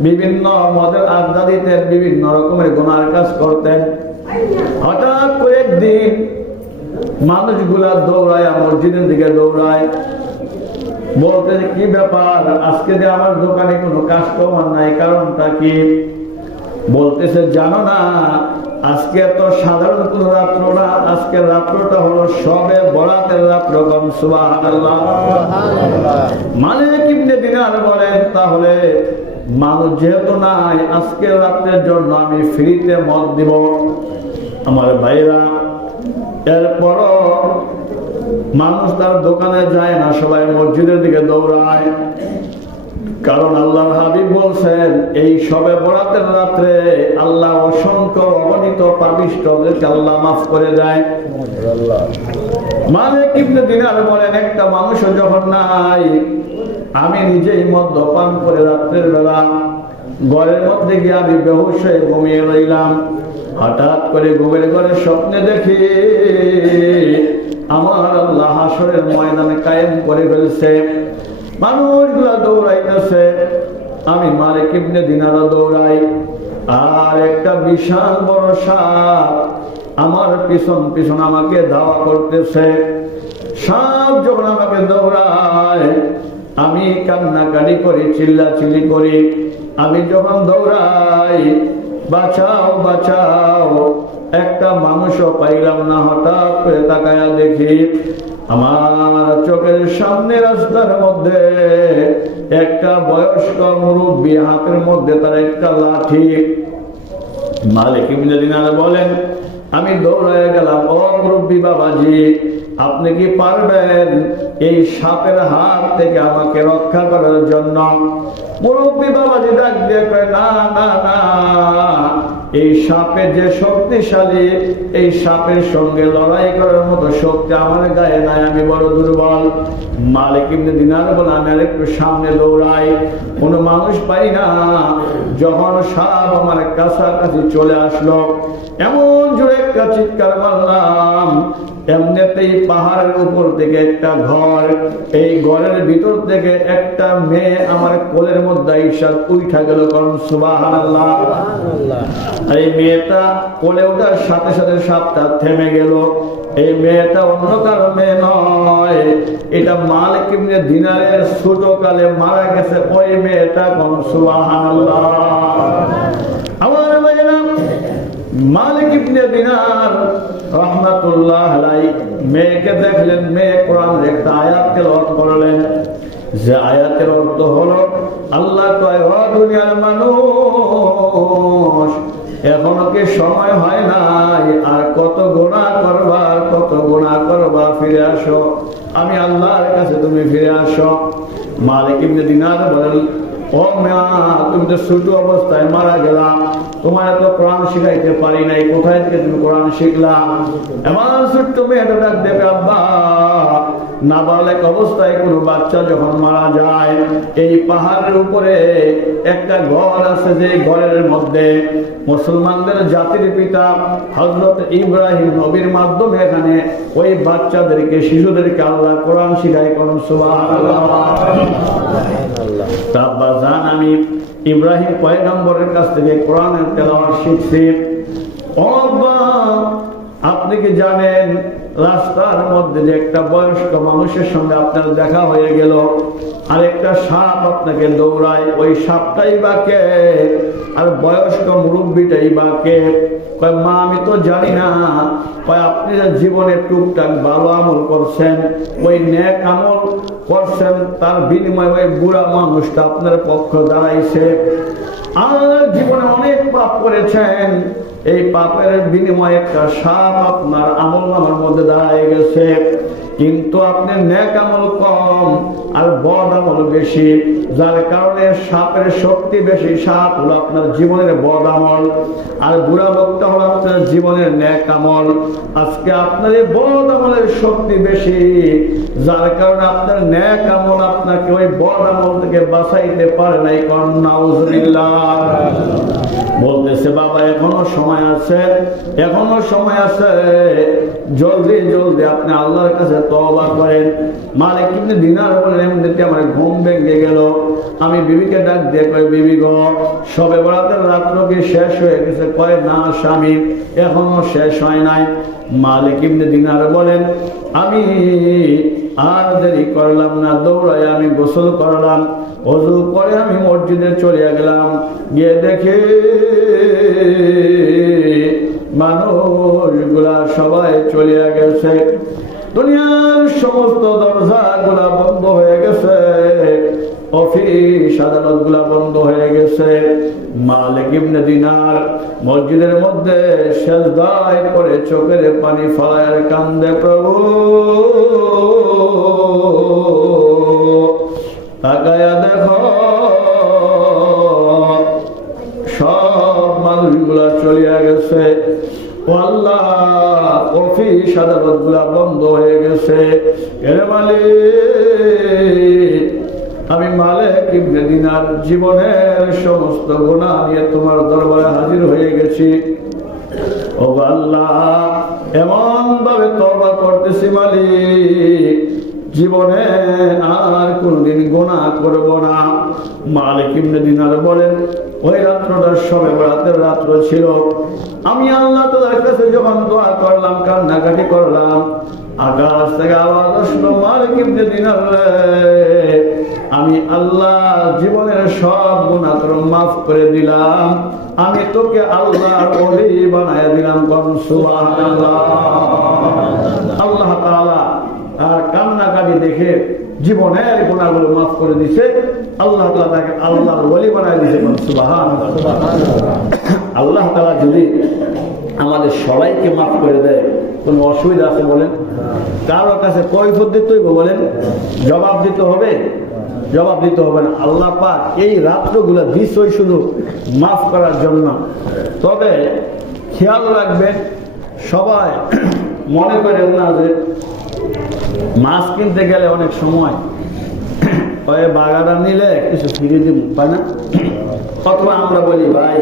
বিভিন্ন মদের আড্ডা দিতেন, বিভিন্ন রকমের গুনার কাজ করতেন। হঠাৎ করে একদিন মানুষগুলা দৌড়ায়, মসজিদের দিকে দৌড়ায়, বলতে কি ব্যাপার, আজকে যে আমার দোকানে কোনো কাস্টমার নাই, কারণটা কি? বলতেছে জানো না আজকে তো সাধারণ কোন রাত্র না, আজকের রাত্রটা হলো সবে বরাতের রাত্র। সুবহানাল্লাহ। মালিক ইবনে দিনার বলেন, তাহলে মানুষ যেহেতু নাই, আজকের রাত্রের জন্য আমি ফ্রিতে মদ দিব। আমার ভাইরা, এরপরও মানুষ তার দোকানে যায় না, সবাই মসজিদের দিকে দৌড়ায়। কারণ আল্লাহর হাবিব বলছেন, এই সবে বরাতের রাত্রে আল্লাহ অসংখ্য অগণিত পাপিষ্ঠদেরকে আল্লাহ মাফ করে দেয়। মালিক ইবনে দিনার বলেন, একটা মানুষও যখন নাই, আমি নিজেই মদ্যপান করে রাত্রের বেলা ঘরের মধ্যে গিয়ে আমি বেহুশ হয়ে ঘুমিয়ে রইলাম। হঠাৎ করে ঘুমের ঘরে স্বপ্নে দেখি আমার আল্লাহ হাসরের ময়দানে কায়েম করে ফেলছে, মানুষগুলা দৌড়াইতেছে, আমি মালিক ইবনে দিনারও দৌড়াই, আর একটা বিশাল বড় সাপ আমার পিছন পিছন আমাকে ধাওয়া করতেছে। সাপ যখন আমাকে দৌড়ায়, আমি কান্নাকাটি করি, চিল্লাচিল্লি করি। আমি যখন দৌড়াই, বাঁচাও বাঁচাও, একটা মানুষও পাইলাম না। হঠাৎ করে তাকায়া দেখি আমার চোখের সামনে রাস্তার মধ্যে একটা বয়স্ক মুরব্বী, হাতের মধ্যে তার একটা লাঠি। মালিক ইবনে দিনার বলেন, আমি দৌড়ায় গেলাম, ও মুরব্বী বাবাজি, আপনি কি পারবেন এই সাপের হাত থেকে আমাকে রক্ষা করার জন্য? মুরব্বী বাবাজি ডাক দিয়ে কয়, না না না, এই সাপের যে শক্তিশালী, এই সাপের সঙ্গে লড়াই করার মতো শক্তি আমার গায়ে নাই, আমি বড় দুর্বল। মালিক ইবনে দিনার বলে, আমি আর একটু সামনে দৌড়াই, কোনো মানুষ পাই না। যখন সাপ আমার কাছাকাছি চলে আসলো, এমন জোরে একটা চিৎকার মারলাম, এমনিতেই পাহাড়ের উপর থেকে একটা ঘর, এই ঘরের ভিতর থেকে একটা মেয়ে আমার কোলের মধ্যে ঈশার উঠা গেল। কারণ সুবহানাল্লাহ। এই মেয়েটা কোলে ওঠার সাথে সাথে সাপটা থেমে গেল। এই মেয়েটা অন্য কারো মেয়ে নয়, এটা মালিক ইবনে দিনারের ছোট কালে মারা গেছে ওই মেয়েটা। কোন সুবহানাল্লাহ। আমার ভাইরা, মালিক ইবনে দিনার রাহমাতুল্লাহ আলাইহি মেয়েকে দেখলেন, মেয়ে কোরআনের একটা আয়াত তেলাওয়াত করলেন, যে আয়াতের অর্থ হলো, আল্লাহ কয়, ও দুনিয়ার মানুষ, এখনো কি সময় হয় নাই? আর কত গুনাহ করবা, কত গুনাহ করবা, ফিরে আসো, আমি আল্লাহর কাছে তুমি ফিরে আসো। মালিক ইবনে দিনার বলেন, ও মা, তুমি তো ছোট অবস্থায় মারা গেলাম, তোমার এত কোরআন শিখাইতে পারি নাই, কোথায় থেকে তুমি কোরআন শিখলাম? এমন ছোট্ট মেয়েটা ডাক দেবে, আব্বা, নাবালেক অবস্থায় কোনো বাচ্চা যখন মারা যায়, এই পাহাড়ের উপরে একটা ঘর আছে, যে ঘরের মধ্যে মুসলমানদের জাতির পিতা হযরত ইব্রাহিম নবীর মাধ্যমে এখানে ওই বাচ্চাদেরকে, শিশুদেরকে আল্লাহ কোরআন শিখায়। কোন সুবহানাল্লাহ। আমি ইব্রাহিম পয়গম্বরের কাছ থেকে কোরআনের তেলাওয়াত শিখছি। ও আব্বা, আপনি কি জানেন, রাস্তার মধ্যে যে একটা বয়স্ক মানুষের সঙ্গে আপনার দেখা হয়ে গেল, আর একটা সাপ আপনাকে দৌড়ায়, ওই সাপটাই বা কে? আর বয়স্ক মুরব্বীটাই বা কে? কয়, মা, আমি তো জানি না। কয়, আপনি যে জীবনে টুকটাক ভালো আমল করছেন, ওই নেক আমল করছেন, তার বিনিময়ে ওই বুড়া মানুষটা আপনার পক্ষ দাঁড়াইছে। আর জীবনে অনেক পাপ করেছেন, এই পাপের বিনিময়ে একটা সাপ আপনার আমলনামার মধ্যে দাঁড়ায় গেছে। কিন্তু আপনি নেক আমল কম আর বদ আমল বেশি, যার কারণে সাপের শক্তি বেশি। সাপ হলো আপনার জীবনের বদ আমল, আর বুড়া লোকটা হলো আপনার জীবনের নেক আমল। আজকে আপনার এই বদ আমলের শক্তি বেশি, যার কারণে আপনার নেক আমল আপনাকে ওই বদ আমল থেকে বাঁচাইতে পারে নাই। কারণ নাউজুবিল্লাহ। বলতেছে, বাবা, এখনো সময় আছে, এখনো সময় আছে, জলদি জলদি আপনি আল্লাহর কাছে তওবা করেন। মালিক ইবনে দিনার বলেন, এমনিতে আমার ঘুম ভেঙে গেল। আমি বিবিকে ডাক দিয়ে কই, বিবি গো, সবে বরাতের রাত্র কি শেষ হয়ে গেছে? কয়, না স্বামী, এখনো শেষ হয় নাই। মালিক ইবনে দিনার বলেন, আমি আর দেরি করলাম না, দৌড়ায় আমি গোসল করলাম, ওযু করে আমি মসজিদে চলে গেলাম। গিয়ে দেখি মানুষগুলা সবাই চলিয়া গেছে, দুনিয়ার সমস্ত দরজাগুলা বন্ধ হয়ে গেছে, অফিস আদালত গুলা বন্ধ হয়ে গেছে। মালিক ইবনে দিনার মসজিদের মধ্যে সেজদায় করে চোখের পানি ফলায় কান্দে, প্রভু তাকায়া দেখো সব মানুষগুলা চলিয়া গেছে, আল্লাহ অফিস আদালত গুলা বন্ধ হয়ে গেছে। এর মালিক, আমি মালিক ইবনে দিনার জীবনের সমস্ত গুনাহ নিয়ে তোমার দরবারে হাজির হয়ে গেছি। ও আল্লাহ, এমন ভাবে তওবা করতেছি মালিক, জীবনে আর কোনদিন গুনাহ করব না। মালিক ইবনে দিনার বলেন, ওই রাত্রটা শবে বরাতের রাত্র ছিল। আমি আল্লাহ তাআলার কাছে যখন দোয়া করলাম, কান্নাকাটি করলাম, আকাশ থেকে আওয়াজ আসলো, মালিক ইবনে দিনার রে, আমি আল্লাহ জীবনের সব গুনাহ তোর মাফ করে দিলাম, আমি তোকে আল্লাহর ওলি বানায় দিলাম। সুবহানাল্লাহ। আল্লাহ তাআলা আর কান্নাকাটি দেখে জীবনের গুনাহগুলো মাফ করে দিছে, আল্লাহ তাআলা তাকে আল্লাহর ওলি বানায় দিয়েছে। সুবহানাল্লাহ। আল্লাহ তাআলা যদি আমাদের সবাইকে মাফ করে দেয়, কোন অসুবিধা আছে বলেন? কারোর কাছে কৈফিয়ত দিতে হইব বলেন? জবাব দিতে হবে? জবাব দিতে হবে না। আল্লাহ পাক এই রাত্রগুলো দিছই শুধু মাফ করার জন্য। তবে খেয়াল রাখবেন, সবাই মনে করেন না যে মাছ কিনতে গেলে অনেক সময় ওই বাগাটা নিলে কিছু ফিরে দিব, তাই না? অথবা আমরা বলি, ভাই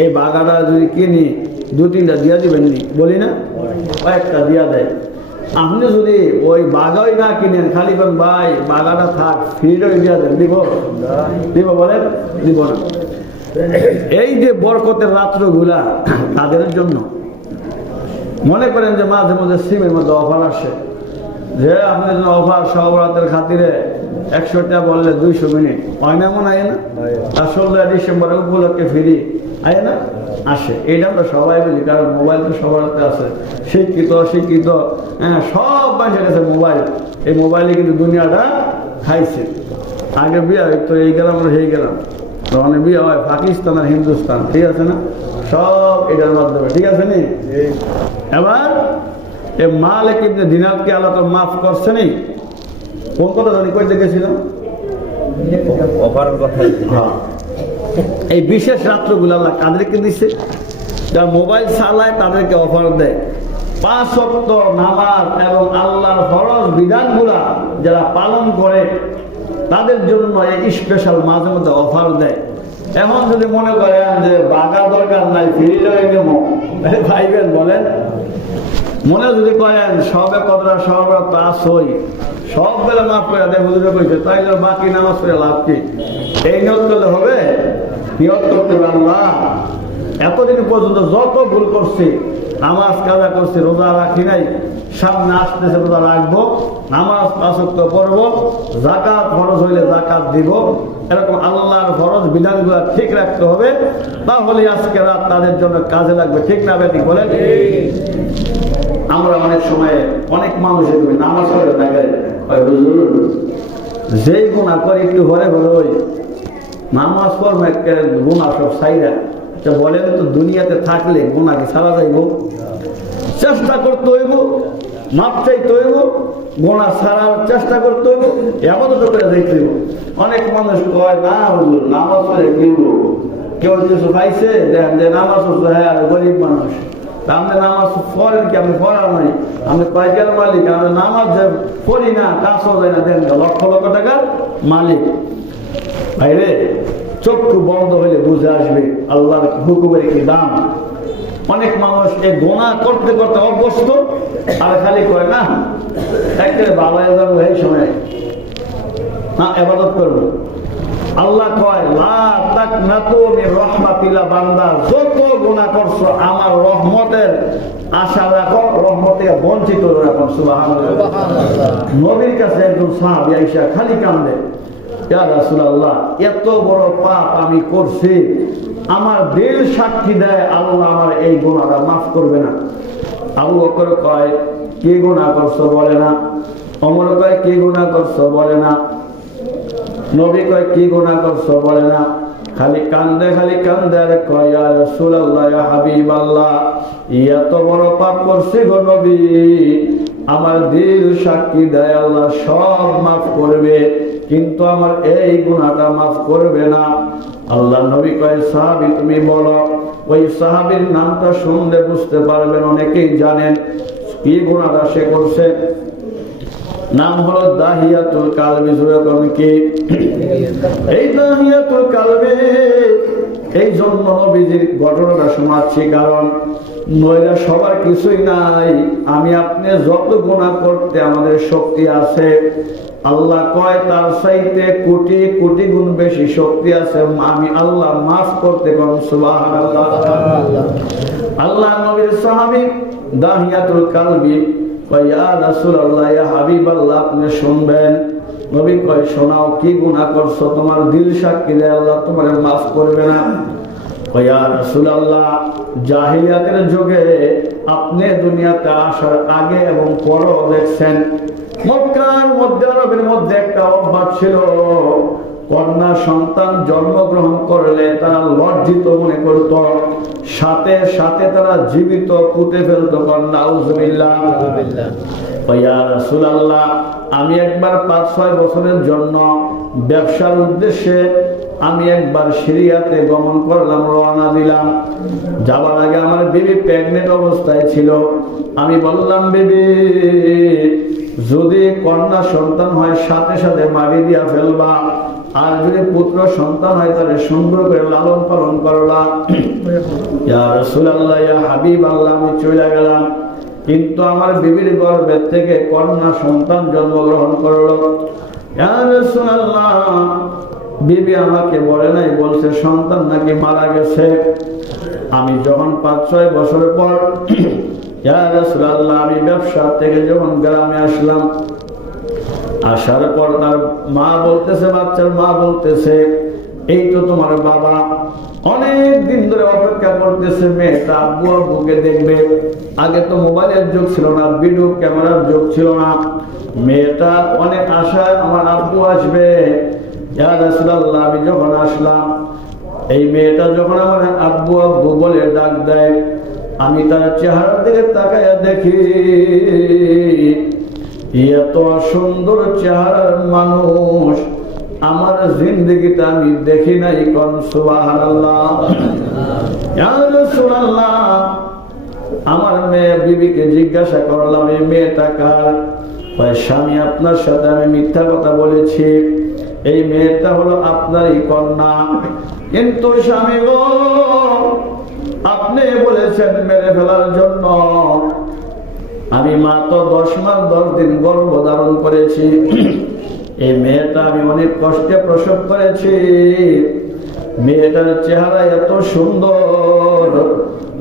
এই বাগাটা যদি কিনি 2-3টা দিয়া দিবেন নি, বলি না? কয়েকটা দিয়া দেয়। আপনি যদি ওই বাগাই না কিনেন, খালি কোন ভাই বাগাটা থাক, ফ্রিডই দিয়া দেন, দিব? দিব বলেন? দিব না। এই যে বরকতের রাত্রগুলা তাদের জন্য। মনে করেন যে মাঝে মাঝে সিমের মধ্যে অফার আসে, যে আপনার জন্য অফার সব রাতের খাতিরে 100 টাকা বললে 200 মিনিট হয় না, মনে হয় না? আর 16 ডিসেম্বরের উপলক্ষে ফ্রি আয় না, আসে। এইটা আমরা সবাই বলি, কারণ মোবাইল তো সবার হাতে আছে, শিক্ষিত অশিক্ষিত, হ্যাঁ, সব মানুষের কাছে মোবাইল। এই মোবাইলে কিন্তু দুনিয়াটা খাইছে। আগে বিয়ে হইতো এই গেলাম আমরা সেই গেলাম, তখন বিয়ে হয় পাকিস্তান আর হিন্দুস্তান, ঠিক আছে না? সব এটার মাধ্যমে, ঠিক আছে নি? এবার এ মালিক ইবনে দিনারকে আল্লাহ তো মাফ করছে নি। কোন কথা জানি কইতে গেছিলাম? অফারের কথা। হ্যাঁ, এই বিশেষ রাত্রগুলো আল্লাহ কাদেরকে দিচ্ছে? যারা মোবাইল চালায় তাদেরকে অফার দেয়। 5 ওয়াক্ত নামাজ এবং আল্লাহর ফরজ বিধানগুলা যারা পালন করে তাদের জন্য এই স্পেশাল মাঝে মধ্যে অফার দেয়। এখন যদি মনে করেন যে বাগা দরকার নাই, ফ্রি লয়ে নেব, ভাইবেন বলেন? মনে যদি করেন সবে কতটা সর্বরাত আসই, সব বেলা মাফ করে দেয় হুজুরে কইছে, তাই বাকি নামাজ পড়ে লাভ কি? এই নিয়ত করলে হবে? নিয়ত করতে হবে, আল্লাহ এতদিন পর্যন্ত যত ভুল করছি, নামাজ কাজা করছি, রোজা রাখি নাই, সামনে আসতেছে রোজা রাখবো, নামাজ 5 ওয়াক্ত পড়বো, যাকাত ফরজ হইলে যাকাত দিব, এরকম আল্লাহর ফরজ বিধানগুলো ঠিক রাখতে হবে, তাহলে আজকে রাত তাদের জন্য কাজে লাগবে। ঠিক না বেঠিক বলেন? আমরা অনেক সময় অনেক মানুষের নামাজ পড়ে থাকে, যেই গুণা করে একটু ঘরে ঘরে ওই নামাজ পড়বো, একটা গুণা সব সাইরা। বলেন তো, দুনিয়াতে থাকলে গুণাকে ছাড়া যাইব? চেষ্টা করতে হইব, মাপ চাইতে হইব, গুণা ছাড়ার চেষ্টা করতে হইব, আপাতত করে দেখতে হইব। অনেক মানুষ কয় না হুজুর নামাজ পড়ে দিব, কেউ কিছু পাইছে দেখেন যে নামাজ পড়ছে, হ্যাঁ গরিব মানুষ, আপনি নামাজ পড়েন কি? আপনি পড়া নাই, আপনি কয়েকের মালিক, আপনি নামাজ পড়ি না, কাজও যায় না, দেন লক্ষ লক্ষ টাকার মালিক। ভাইরে, চক্ষু বন্ধ হইলে বুঝে আসবে আল্লাহর হুকুমের কি দাম। অনেক মানুষ এই গোনা করতে করতে অভ্যস্ত, আর খালি কয় না একেবারে বাবায় যাবো, এই সময় না ইবাদত করবো। আল্লাহ কয় লা তাকনাতু মির রাহমাতিল্লাহ, বান্দা যত গুনাহ করছো আমার রহমতের আশা রাখো, রহমত থেকে বঞ্চিত রাখো। সুবহানাল্লাহ। নবীর কাছে একজন সাহাবী আয়েশা খালি কান্দে, ইয়া রাসূলুল্লাহ, এত বড় পাপ আমি করছি, আমার দিল সাক্ষী দেয় আল্লাহ আমার এই গুনাহটা মাফ করবে না। আবু বকর কয়, কি গুনাহ করছো বলে না। ওমর কয়, কি গুনাহ করছো বলে না। নবী কয়, কি গুনাহ করছো বলে না। খালি কান্দে আর কয়, ইয়া রাসূলুল্লাহ, ইয়া হাবিবাল্লাহ, এত বড় পাপ করছি গো নবী, আমার দিল সাক্ষী দেয় আল্লাহ সব মাফ করবে, কিন্তু আমার এই গুনাহটা মাফ করবে না। আল্লাহ নবী কয়, সাহাবী তুমি বলো। ওই সাহাবীর নামটা শুনলে বুঝতে পারবেন, অনেকেই জানেন কি গুনাহটা সে করছে। নাম হলো দাহিয়াতুল কালবি। কি এই দাহিয়াতুল কালবি? এই জন্য নবীজির ঘটনাটা শোনাচ্ছি, কারণ নইরা সবার কিছুই নাই। আমি আপনি যত গুনাহ করতে আমাদের শক্তি আছে, আল্লাহ কয় তার চাইতে কোটি কোটি গুণ বেশি শক্তি আছে আমি আল্লাহ মাফ করতে। কোন সুবহানাল্লাহ। আল্লাহ নবীর সাহাবী দাহিয়াতুল কালবি কয়, ইয়া রাসূলুল্লাহ, ইয়া হাবিবাল্লাহ, আপনি শুনবেন। নবী কয়, শোনাও, কি গুনাহ করছো, তোমার দিল সাক্ষী দেয় আল্লাহ তোমারে মাফ করবে না। কয়, ইয়া রাসূলুল্লাহ, জাহিলিয়াতের যুগে আপনি দুনিয়াতে আসার আগে এবং পরও দেখছেন, মক্কার মধ্যে, আরবের মধ্যে একটা অভ্যাস ছিল, কন্যা সন্তান জন্মগ্রহণ করলে তারা লজ্জিত মনে করত, সাথে সাথে তারা জীবিত পুঁতে ফেলত। নাউযুবিল্লাহ। ইয়া রাসূলুল্লাহ, আমি একবার 5-6 বছরের জন্য ব্যবসার উদ্দেশ্যে আমি একবার সিরিয়াতে গমন করলাম, রওনা দিলাম। যাবার আগে আমার বিবি প্রেগনেন্ট অবস্থায় ছিল। আমি বললাম, বিবি, যদি কন্যা সন্তান হয় সাথে সাথে মারি দিয়া ফেলবা, আর যদি পুত্র সন্তান হয় তাহলে সুন্দর করে লালন পালন করলা। ইয়া রাসূলুল্লাহ, ইয়া হাবিবাল্লাহ, আমি চলে গেলাম, কিন্তু আমার বিবির গর্ভের থেকে কন্যা সন্তান জন্মগ্রহণ করলো। ইয়া রাসূলুল্লাহ, বিবি আমাকে বলে নাই, বলছে সন্তান নাকি মারা গেছে। আমি যখন 5-6 বছর পর ইয়া রাসূলুল্লাহ আমি ব্যবসা থেকে যখন গ্রামে আসলাম, আসার পর তার মা বলতেছে, বাচ্চার মা বলতেছে, এই তো তোমার বাবা অনেক দিন ধরে অপেক্ষা করতেছে মেয়েটা আব্বু আব্বুকে দেখবে। আগে তো মোবাইলের যুগ ছিল না, ভিডিও ক্যামেরার যুগ ছিল না। মেয়েটা অনেক আশায় আমার আব্বু আসবে। ইয়া রাসূলুল্লাহ, আমি যখন আসলাম, এই মেয়েটা যখন আমার আব্বু আব্বু বলে ডাক দেয়, আমি তার চেহারার দিকে তাকাইয়া দেখি, এত সুন্দর চেহারার মানুষ আমার জিন্দেগিতে আমি দেখি নাই। কোন সুবহানাল্লাহ। ইয়া রাসূলুল্লাহ, আমার মেয়ে বিবিকে জিজ্ঞাসা করলাম, এই মেয়েটা কার? স্বামী, আপনার সাথে আমি মিথ্যা কথা বলেছি, এই মেয়েটা হলো আপনারই কন্যা। কিন্তু স্বামী গো, আপনি বলেছেন মেরে ফেলার জন্য। আমি মাত্র 10 মাস 10 দিন গর্ভ ধারণ করেছি। এই মেয়েটা আমি অনেক কষ্টে প্রসব করেছি। মেয়েটার চেহারা এত সুন্দর,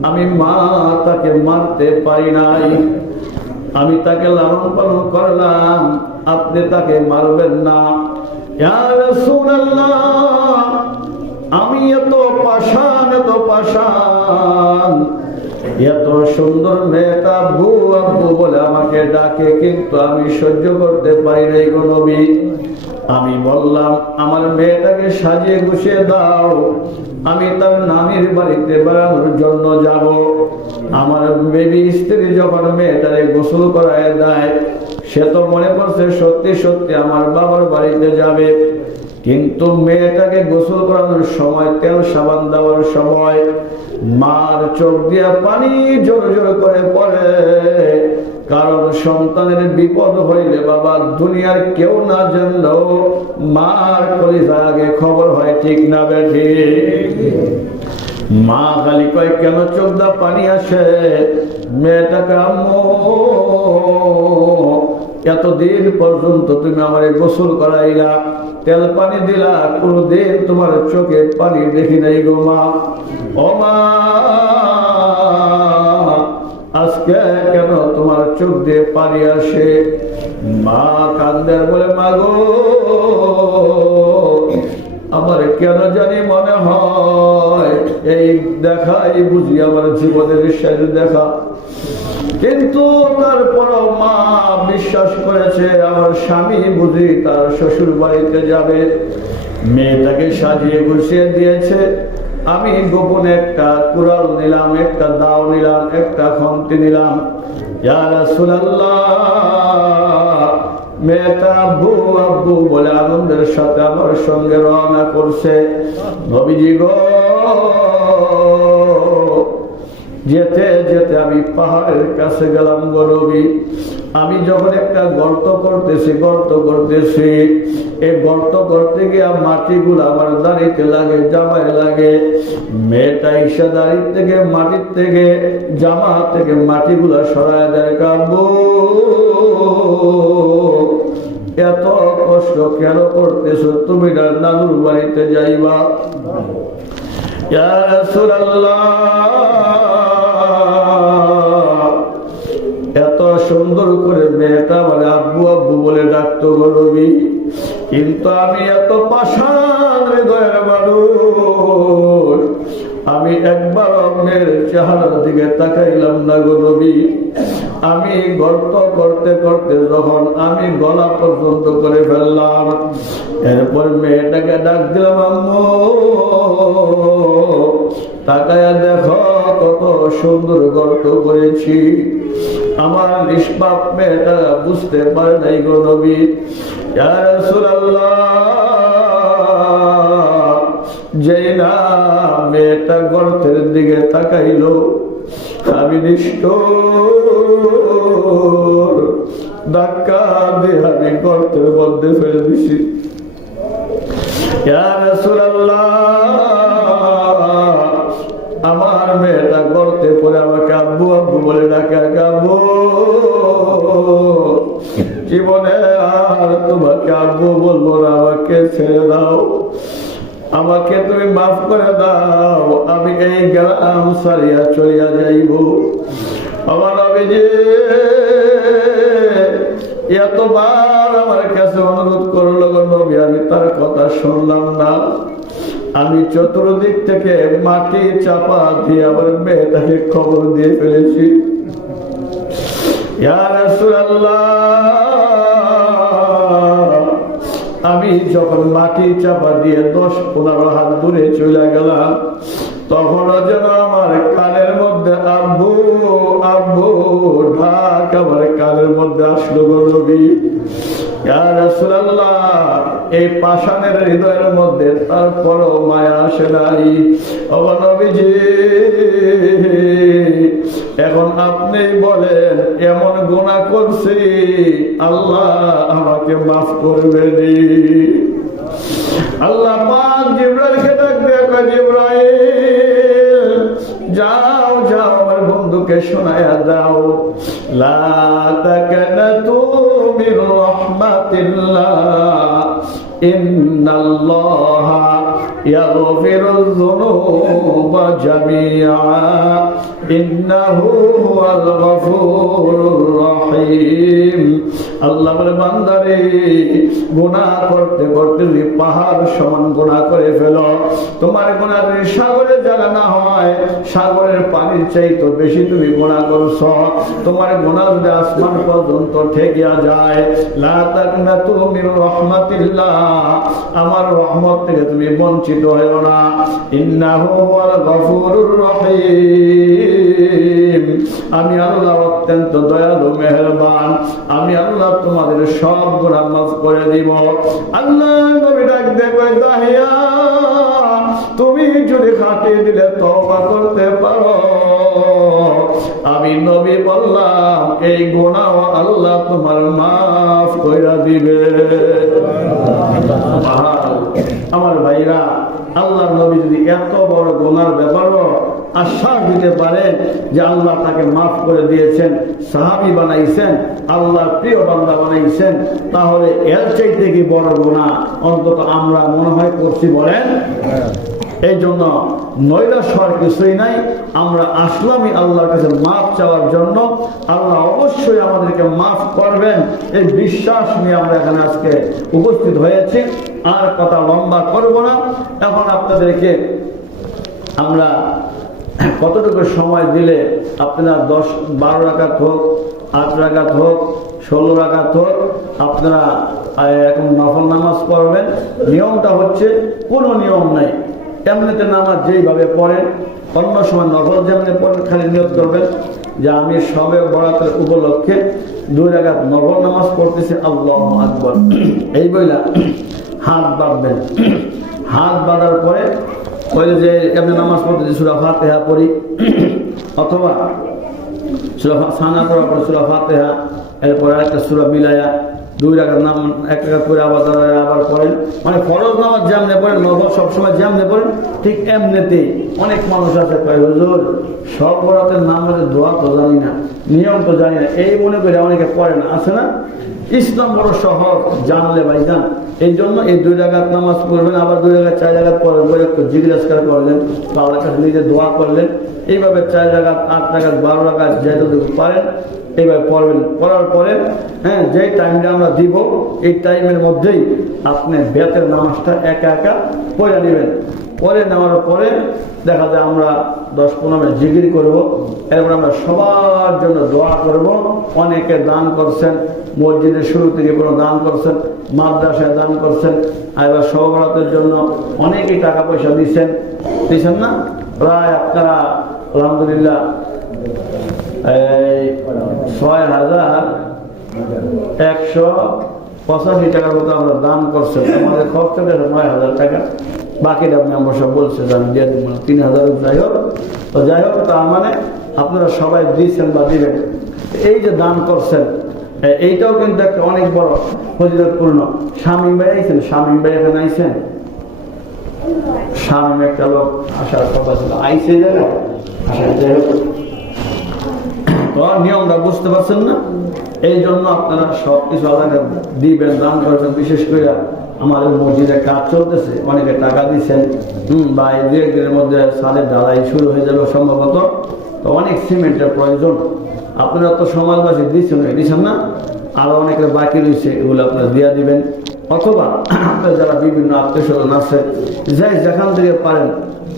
আমি মা তাকে মারতে পারি নাই। আমি তাকে লালন পালন করলাম, আপনি তাকে মারবেন না। ইয়া রাসূলুল্লাহ, আমি এত পাষাণ, এত পাষাণ, এত সুন্দর মেয়েটা আব্বু আব্বু বলে আমাকে ডাকে, কিন্তু আমি সহ্য করতে পারি নাই গো নবী। আমি বললাম, আমার মেয়েটাকে সাজিয়ে গুছিয়ে দাও, আমি তার নানির বাড়িতে বেড়ানোর জন্য যাব। আমার বেবি স্ত্রী যখন মেয়েটারে গোসল করায় দেয়, সে তো মনে করছে সত্যি সত্যি আমার বাবার বাড়িতে যাবে, কিন্তু মেয়েটাকে গোসল করানোর সময়, তেল সাবান দেওয়ার সময় মার চোখ দিয়া পানি জোর জোর করে পড়ে। কারণ সন্তানের বিপদ হইলে বাবা দুনিয়ার কেউ না জানলেও মার কলিজা আগে খবর হয়, ঠিক না বেঠি? মা খালি কয়, কেন চোখ দা পানি আসে? মেয়েটাকে, আম্মু, এতদিন পর্যন্ত তুমি আমার গোসল করাইলা, তেল পানি দিলা, কোনদিন তোমার চোখে পানি দেখি নাই গো মা। ও মা, আজকে কেন তোমার চোখ দিয়ে পানি আসে? মা কান্দের বলে, মা গো, আমার কেন জানি মনে হয় এই দেখাই বুঝি আমার জীবনের শেষ দেখা। কিন্তু তারপর মা বিশ্বাস করেছে আমার স্বামী বুঝি তার শ্বশুর বাড়িতে যাবে, মেয়েটাকে সাজিয়ে গুছিয়ে দিয়েছে। আমি গোপনে একটা কুড়াল নিলাম, একটা দাও নিলাম, একটা খন্তি নিলাম। ইয়া রাসূলুল্লাহ, মেয়েটা আব্বু আব্বু বলে আনন্দের সাথে আমার সঙ্গে রওনা করছে। নবীজি গো, যেতে যেতে আমি পাহাড়ের কাছে গেলাম গো নবী। আমি যখন একটা গর্ত করতেছি, এই গর্ত করতে গিয়ে মাটিগুলো আমার দাঁড়িতে লাগে, জামায় লাগে। মেয়েটা ঈশা দাঁড়ির থেকে মাটির থেকে জামা থেকে মাটিগুলা সরায় দেয়। কাব্বু, এত কষ্ট কেন করতেছো? তুমি না নানুর বাড়িতে যাইবা? ইয়া রাসূলুল্লাহ, এত সুন্দর করে মেয়েটা মানে আব্বু আব্বু বলে ডাকতো গো নবী, কিন্তু আমি এত পাষাণ হৃদয়ের মানুষ, আমি একবার মেয়ের চেহারার দিকে তাকাইলাম না গো নবী। আমি গর্ত করতে করতে যখন আমি গলা পর্যন্ত করে ফেললাম, এরপর মেয়েটাকে ডাক দিলাম, আম্মু তাকায়া দেখো কত সুন্দর গর্ত করেছি। আমার নিষ্পাপ মেয়েটা বুঝতে পারে নাই গো নবী। ইয়া রাসূলুল্লাহ, যেই না মেয়েটা গর্তের দিকে তাকাইলো, আমি নিষ্ঠুর ধাক্কা দিয়ে আমি গর্তের মধ্যে ফেলে দিছি। ইয়া রাসূলুল্লাহ, আমার মেয়েটা গর্তে পড়ে আমাকে আব্বু আব্বু বলে ডাকে। আব্বু, জীবনে আর তোমাকে আব্বু বলবো না, আমাকে ছেড়ে দাও, আমাকে তুমি মাফ করে দাও, আমি এই গ্রাম ছাড়িয়া চলিয়া যাইব। আমার নবীজি এতবার আমার কাছে অনুরোধ করলো গো নবী, আমি তার কথা শুনলাম না। আমি চতুর্দিক থেকে মাটি চাপা দিয়ে আমার মেয়েটাকে খবর দিয়ে ফেলেছি। ইয়া রাসূলুল্লাহ, আমি যখন মাটি চাপা দিয়ে 10-15 হাত দূরে চলে গেলাম, তখন যেন আমার কানের মধ্যে আব্বু আব্বু ঢাক আমার কানের মধ্যে আসলো গো নবী। ইয়া রাসূলুল্লাহ, এই পাষাণের হৃদয়ের মধ্যে তারপরও মায়া আসে নাই। ও নবীজি, এখন আপনি বলেন, এমন গুনাহ করছি, আল্লাহ আমাকে মাফ করবেন? আল্লাহ পাক জিবরাইলকে ডাক দিয়ে কয়, জিবরাইল যাও যাও আমার বন্ধুকে শোনায়া দাও, লা তাকানাতু মির রাহমাতিল্লাহ, ইন্নাল্লাহা ইয়াগফিরুয যুনুবা জামিআ, ইন্নাহু হুয়াল গফুরুর রহিম। আল্লাহ বলে, বান্দারে, গুনাহ করতে করতে যদি পাহাড় সমান গুনাহ করে ফেলো, তোমার গুনাহ যদি সাগরে জানা না হয়, সাগরের পানির চাইতে বেশি তুমি গুনাহ করছো, তোমার গুনাহ যদি আসমান পর্যন্ত ঠেকিয়া যায়, লা তাকনাতু মির রাহমাতিল্লাহ, আমার রহমত থেকে তুমি বঞ্চিত হয়ো না, ইন্নাহু হুয়াল গফুরুর রহিম, আমি আল্লাহ অত্যন্ত দয়ালু মেহেরবান, আমি আল্লাহ তোমাদের সব গুনাহ মাফ করে দিব। আল্লাহ নবী ডাক দিয়ে কয়, দাহিয়া, তুমি যদি খাটি দিলে তওবা করতে পারো, আমি নবী বললাম এই গুনাহ আল্লাহ তোমার মাফ কইরা দিবে। আমার ভাইরা, আল্লাহ নবী যদি এত বড় গুনার ব্যাপারও আশ্বাস দিতে পারেন যে আল্লাহ তাকে মাফ করে দিয়েছেন, সাহাবী বানাইছেন, আল্লাহর প্রিয় বান্দা বানাইছেন, তাহলে এর চাইতে কি বড় গুনাহ অন্তত আমরা মনে হয় করছি? বলেন। এই জন্য নৈরাশ্বর কিছুই নাই, আমরা আসলামই আল্লাহর কাছে মাফ চাওয়ার জন্য। আল্লাহ অবশ্যই আমাদেরকে মাফ করবেন এই বিশ্বাস নিয়ে আমরা এখানে আজকে উপস্থিত হয়েছি। আর কথা লম্বা করব না। এখন আপনাদেরকে আমরা কতটুকু সময় দিলে আপনারা 10-12 রাকাত হোক, 8 রাকাত হোক, 16 রাকাত হোক, আপনারা এখন নফল নামাজ পড়বেন। নিয়মটা হচ্ছে কোনো নিয়ম নাই, এমনিতে নামাজ যেইভাবে পড়েন, অন্য সময় নফল যেমনি পড়েন, খালি নিয়ত করবেন যে আমি সবে বরাতের উপলক্ষে 2 রাকাত নফল নামাজ পড়তেছি, আল্লাহু আকবার, এই বইলা হাত বাঁধবেন। হাত বাঁধার পরে ওই যে এমনি নামাজ পড়তেছি সূরা ফাতিহা পড়ি, অথবা সূরা সানা পড়ার পর সূরা ফাতিহা, এরপরে একটা সূরা মিলায়া 2 রাকাত নাম 1 রাকাত করে আবার পড়েন। মানে ফরজ নামাজ যেমনে পড়েন, নফল সবসময় যেমনে পড়েন, ঠিক এমনিতেই। অনেক মানুষ আছে কয় হুজুর সব বরাতের নামাজের দোয়া তো জানি না, নিয়ম তো জানি না, এই মনে করে অনেকে পড়ে না, আছে না? ইসলাম বড় সহজ, জানলে ভাইজান। এই জন্য এই 2 রাকাত নামাজ পড়বেন, আবার 2 রাকাত 4 রাকাত পড়বেন, একটু জিজ্ঞাসা করলেন, আল্লাহর কাছে নিজে দোয়া করলেন। এইভাবে 4 রাকাত, 8 রাকাত, 12 রাকাত যেটুকু পারেন এইভাবে পড়বেন। পড়ার পরে যে টাইমটা আমরা দিব, এই টাইমের মধ্যেই আপনি বেতের নামাজটা একা একা পড়ে নেবেন। পরে নেওয়ার পরে দেখা যায় আমরা 10-15 মিনিট জিকির করব। এরপর আমরা সবার জন্য দোয়া করব। অনেকে দান করছেন, মসজিদের শুরু থেকে কোনো দান করছেন, মাদ্রাসায় দান করছেন, এবার সহবরাতের জন্য অনেকেই টাকা পয়সা দিচ্ছেন না? প্রায় আপনারা আলহামদুলিল্লাহ 6,185 টাকার মতো আমরা দান করছেন। আমাদের খরচ হয়েছে 9,000 টাকা, বাকিটা মেম্বার সব বলছে যে আমি দিয়ে 3,000। যাই হোক, তার মানে আপনারা সবাই দিচ্ছেন বা দিবেন। এই যে দান করছেন, এইটাও কিন্তু একটা অনেক বড় ফজিলতপূর্ণ। শামীম ভাই আইছেন? শামীম ভাই এখানে আইছেন? শামীম একটা লোক আসার কথা ছিল, আইসে যাবে। যাই হোক, তো নিয়মটা বুঝতে পারছেন না? এই জন্য আপনারা সবকিছু আলাদা দিবেন, দান করবেন। বিশেষ করে আমাদের মসজিদে কাজ চলতেছে, অনেকে টাকা দিচ্ছেন, বা এই 2-1 দিনের মধ্যে ছাদের ঢালাই শুরু হয়ে যাবে সম্ভবত। তো অনেক সিমেন্টের প্রয়োজন। আপনারা তো সমাজবাসী দিচ্ছেন না, আরো অনেকের বাকি রয়েছে, এগুলো আপনারা দিয়ে দিবেন। অথবা আপনার যারা বিভিন্ন আত্মীয় স্বজন আছে, যাই যেখান থেকে পারেন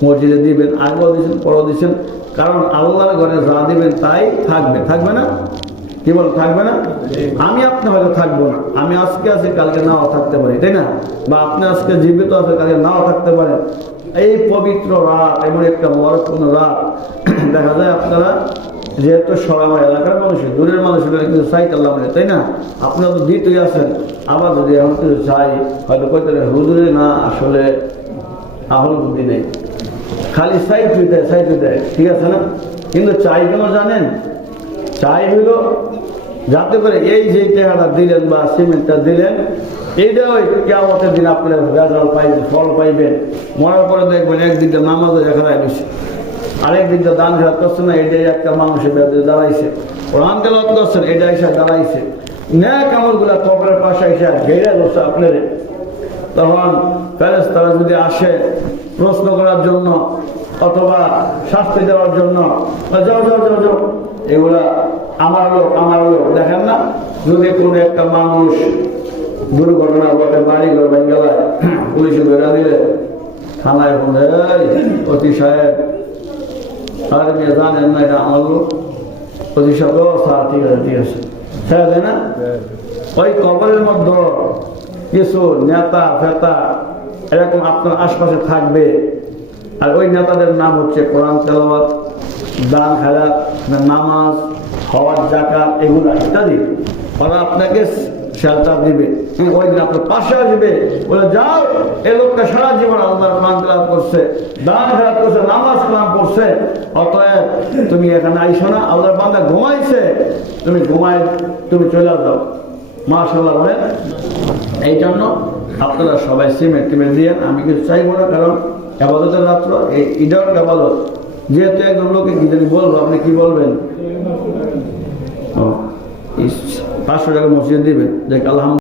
মসজিদে দিবেন। আগেও দিচ্ছেন, পরেও দিচ্ছেন। কারণ আল্লাহর ঘরে যা দিবেন তাই থাকবে না? কি বল, থাকবে না? আমি আপনি হয়তো থাকবো না, আমি আজকে আছি, কালকে নাও থাকতে পারি, তাই না? বা আপনি আজকে জীবিত আছে, কালকে নাও থাকতে পারেন। এই পবিত্র রাত, এমন একটা মহত্বপূর্ণ রাত, দেখা যায় আপনারা যেহেতু সব আমার এলাকার মানুষ, দূরের মানুষ কিন্তু সাইকেল আমাদের, তাই না? আপনারা তো দিতেই আছেন। আবার যদি এখন কিছু চাই, হয়তো কইতে হুজুরে না, আসলে আহল বুদ্ধি নেই, খালি সাইড দেয়, ঠিক আছে না? কিন্তু চাই কেন জানেন? চাই হইল যাতে করে এই যে টাকাটা দিলেন বা সিমেন্টটা দিলেন, এইটা ওই কিয়ামতের দিন আপনার রেজাল্ট পাইবেন, ফল পাইবেন। মরার পরে দেখবেন একদিকে নামাজে দেখা দিচ্ছে, আরেকদিকে দান ঘাট করছে না, এটাই একটা মানুষের ব্যাপারে দাঁড়াইছে। কোরআন তেলাওয়াত করছেন, এটা এসে দাঁড়াইছে। ন্যাক আমলগুলা কবরের পাশে এসে ঘেরে বসে আপনার। তখন ফেরেশতারা যদি আসে প্রশ্ন করার জন্য অথবা শাস্তি দেওয়ার জন্য, যাও, এগুলা আমার লোক। দেখেন না, যদি কোনো একটা মানুষ দুর্ঘটনা ঘটে, বাড়ি ঘর ভেঙে গেলায়, পুলিশে ধরে দিলে, থানায় ফোন, অতি সাহেব আর মেয়ে জানেন না এটা আমার লোক, অতি সাহেব, স্যার ঠিক আছে, তাই না? ওই কবরের মধ্যে কিছু নেতা ফেতা এরকম আপনার আশপাশে থাকবে, আর ওই নেতাদের নাম হচ্ছে কোরআন তেলাওয়াত, দান খেলাত, নামাজ, হজ, যাকাত, এগুলা ইত্যাদি। ওরা আপনাকে শেল্টার দিবে, ওই দিন আপনার পাশে আসবে, বলে যাও, এই লোকটা সারা জীবন আল্লাহর কোরআন তেলাওয়াত করছে, দান খেলাত করছে, নামাজ কালাম পড়ছে, অতএব তুমি এখানে আইসো না, আল্লাহর বান্দা ঘুমাইছে, তুমি চলে যাও। মাশাআল্লাহ বলেন। এই জন্য আপনারা সবাই সিমেন্ট দিয়ে, আমি কিছু চাইবো না, কারণ ইবাদতের রাত্র, এই ঈদের ইবাদত। যেহেতু একজন লোকে কি জানি বলবো, আপনি কি বলবেন? 500 টাকা মসজিদে দিবেন, দেখ আলহামদুলিল্লাহ।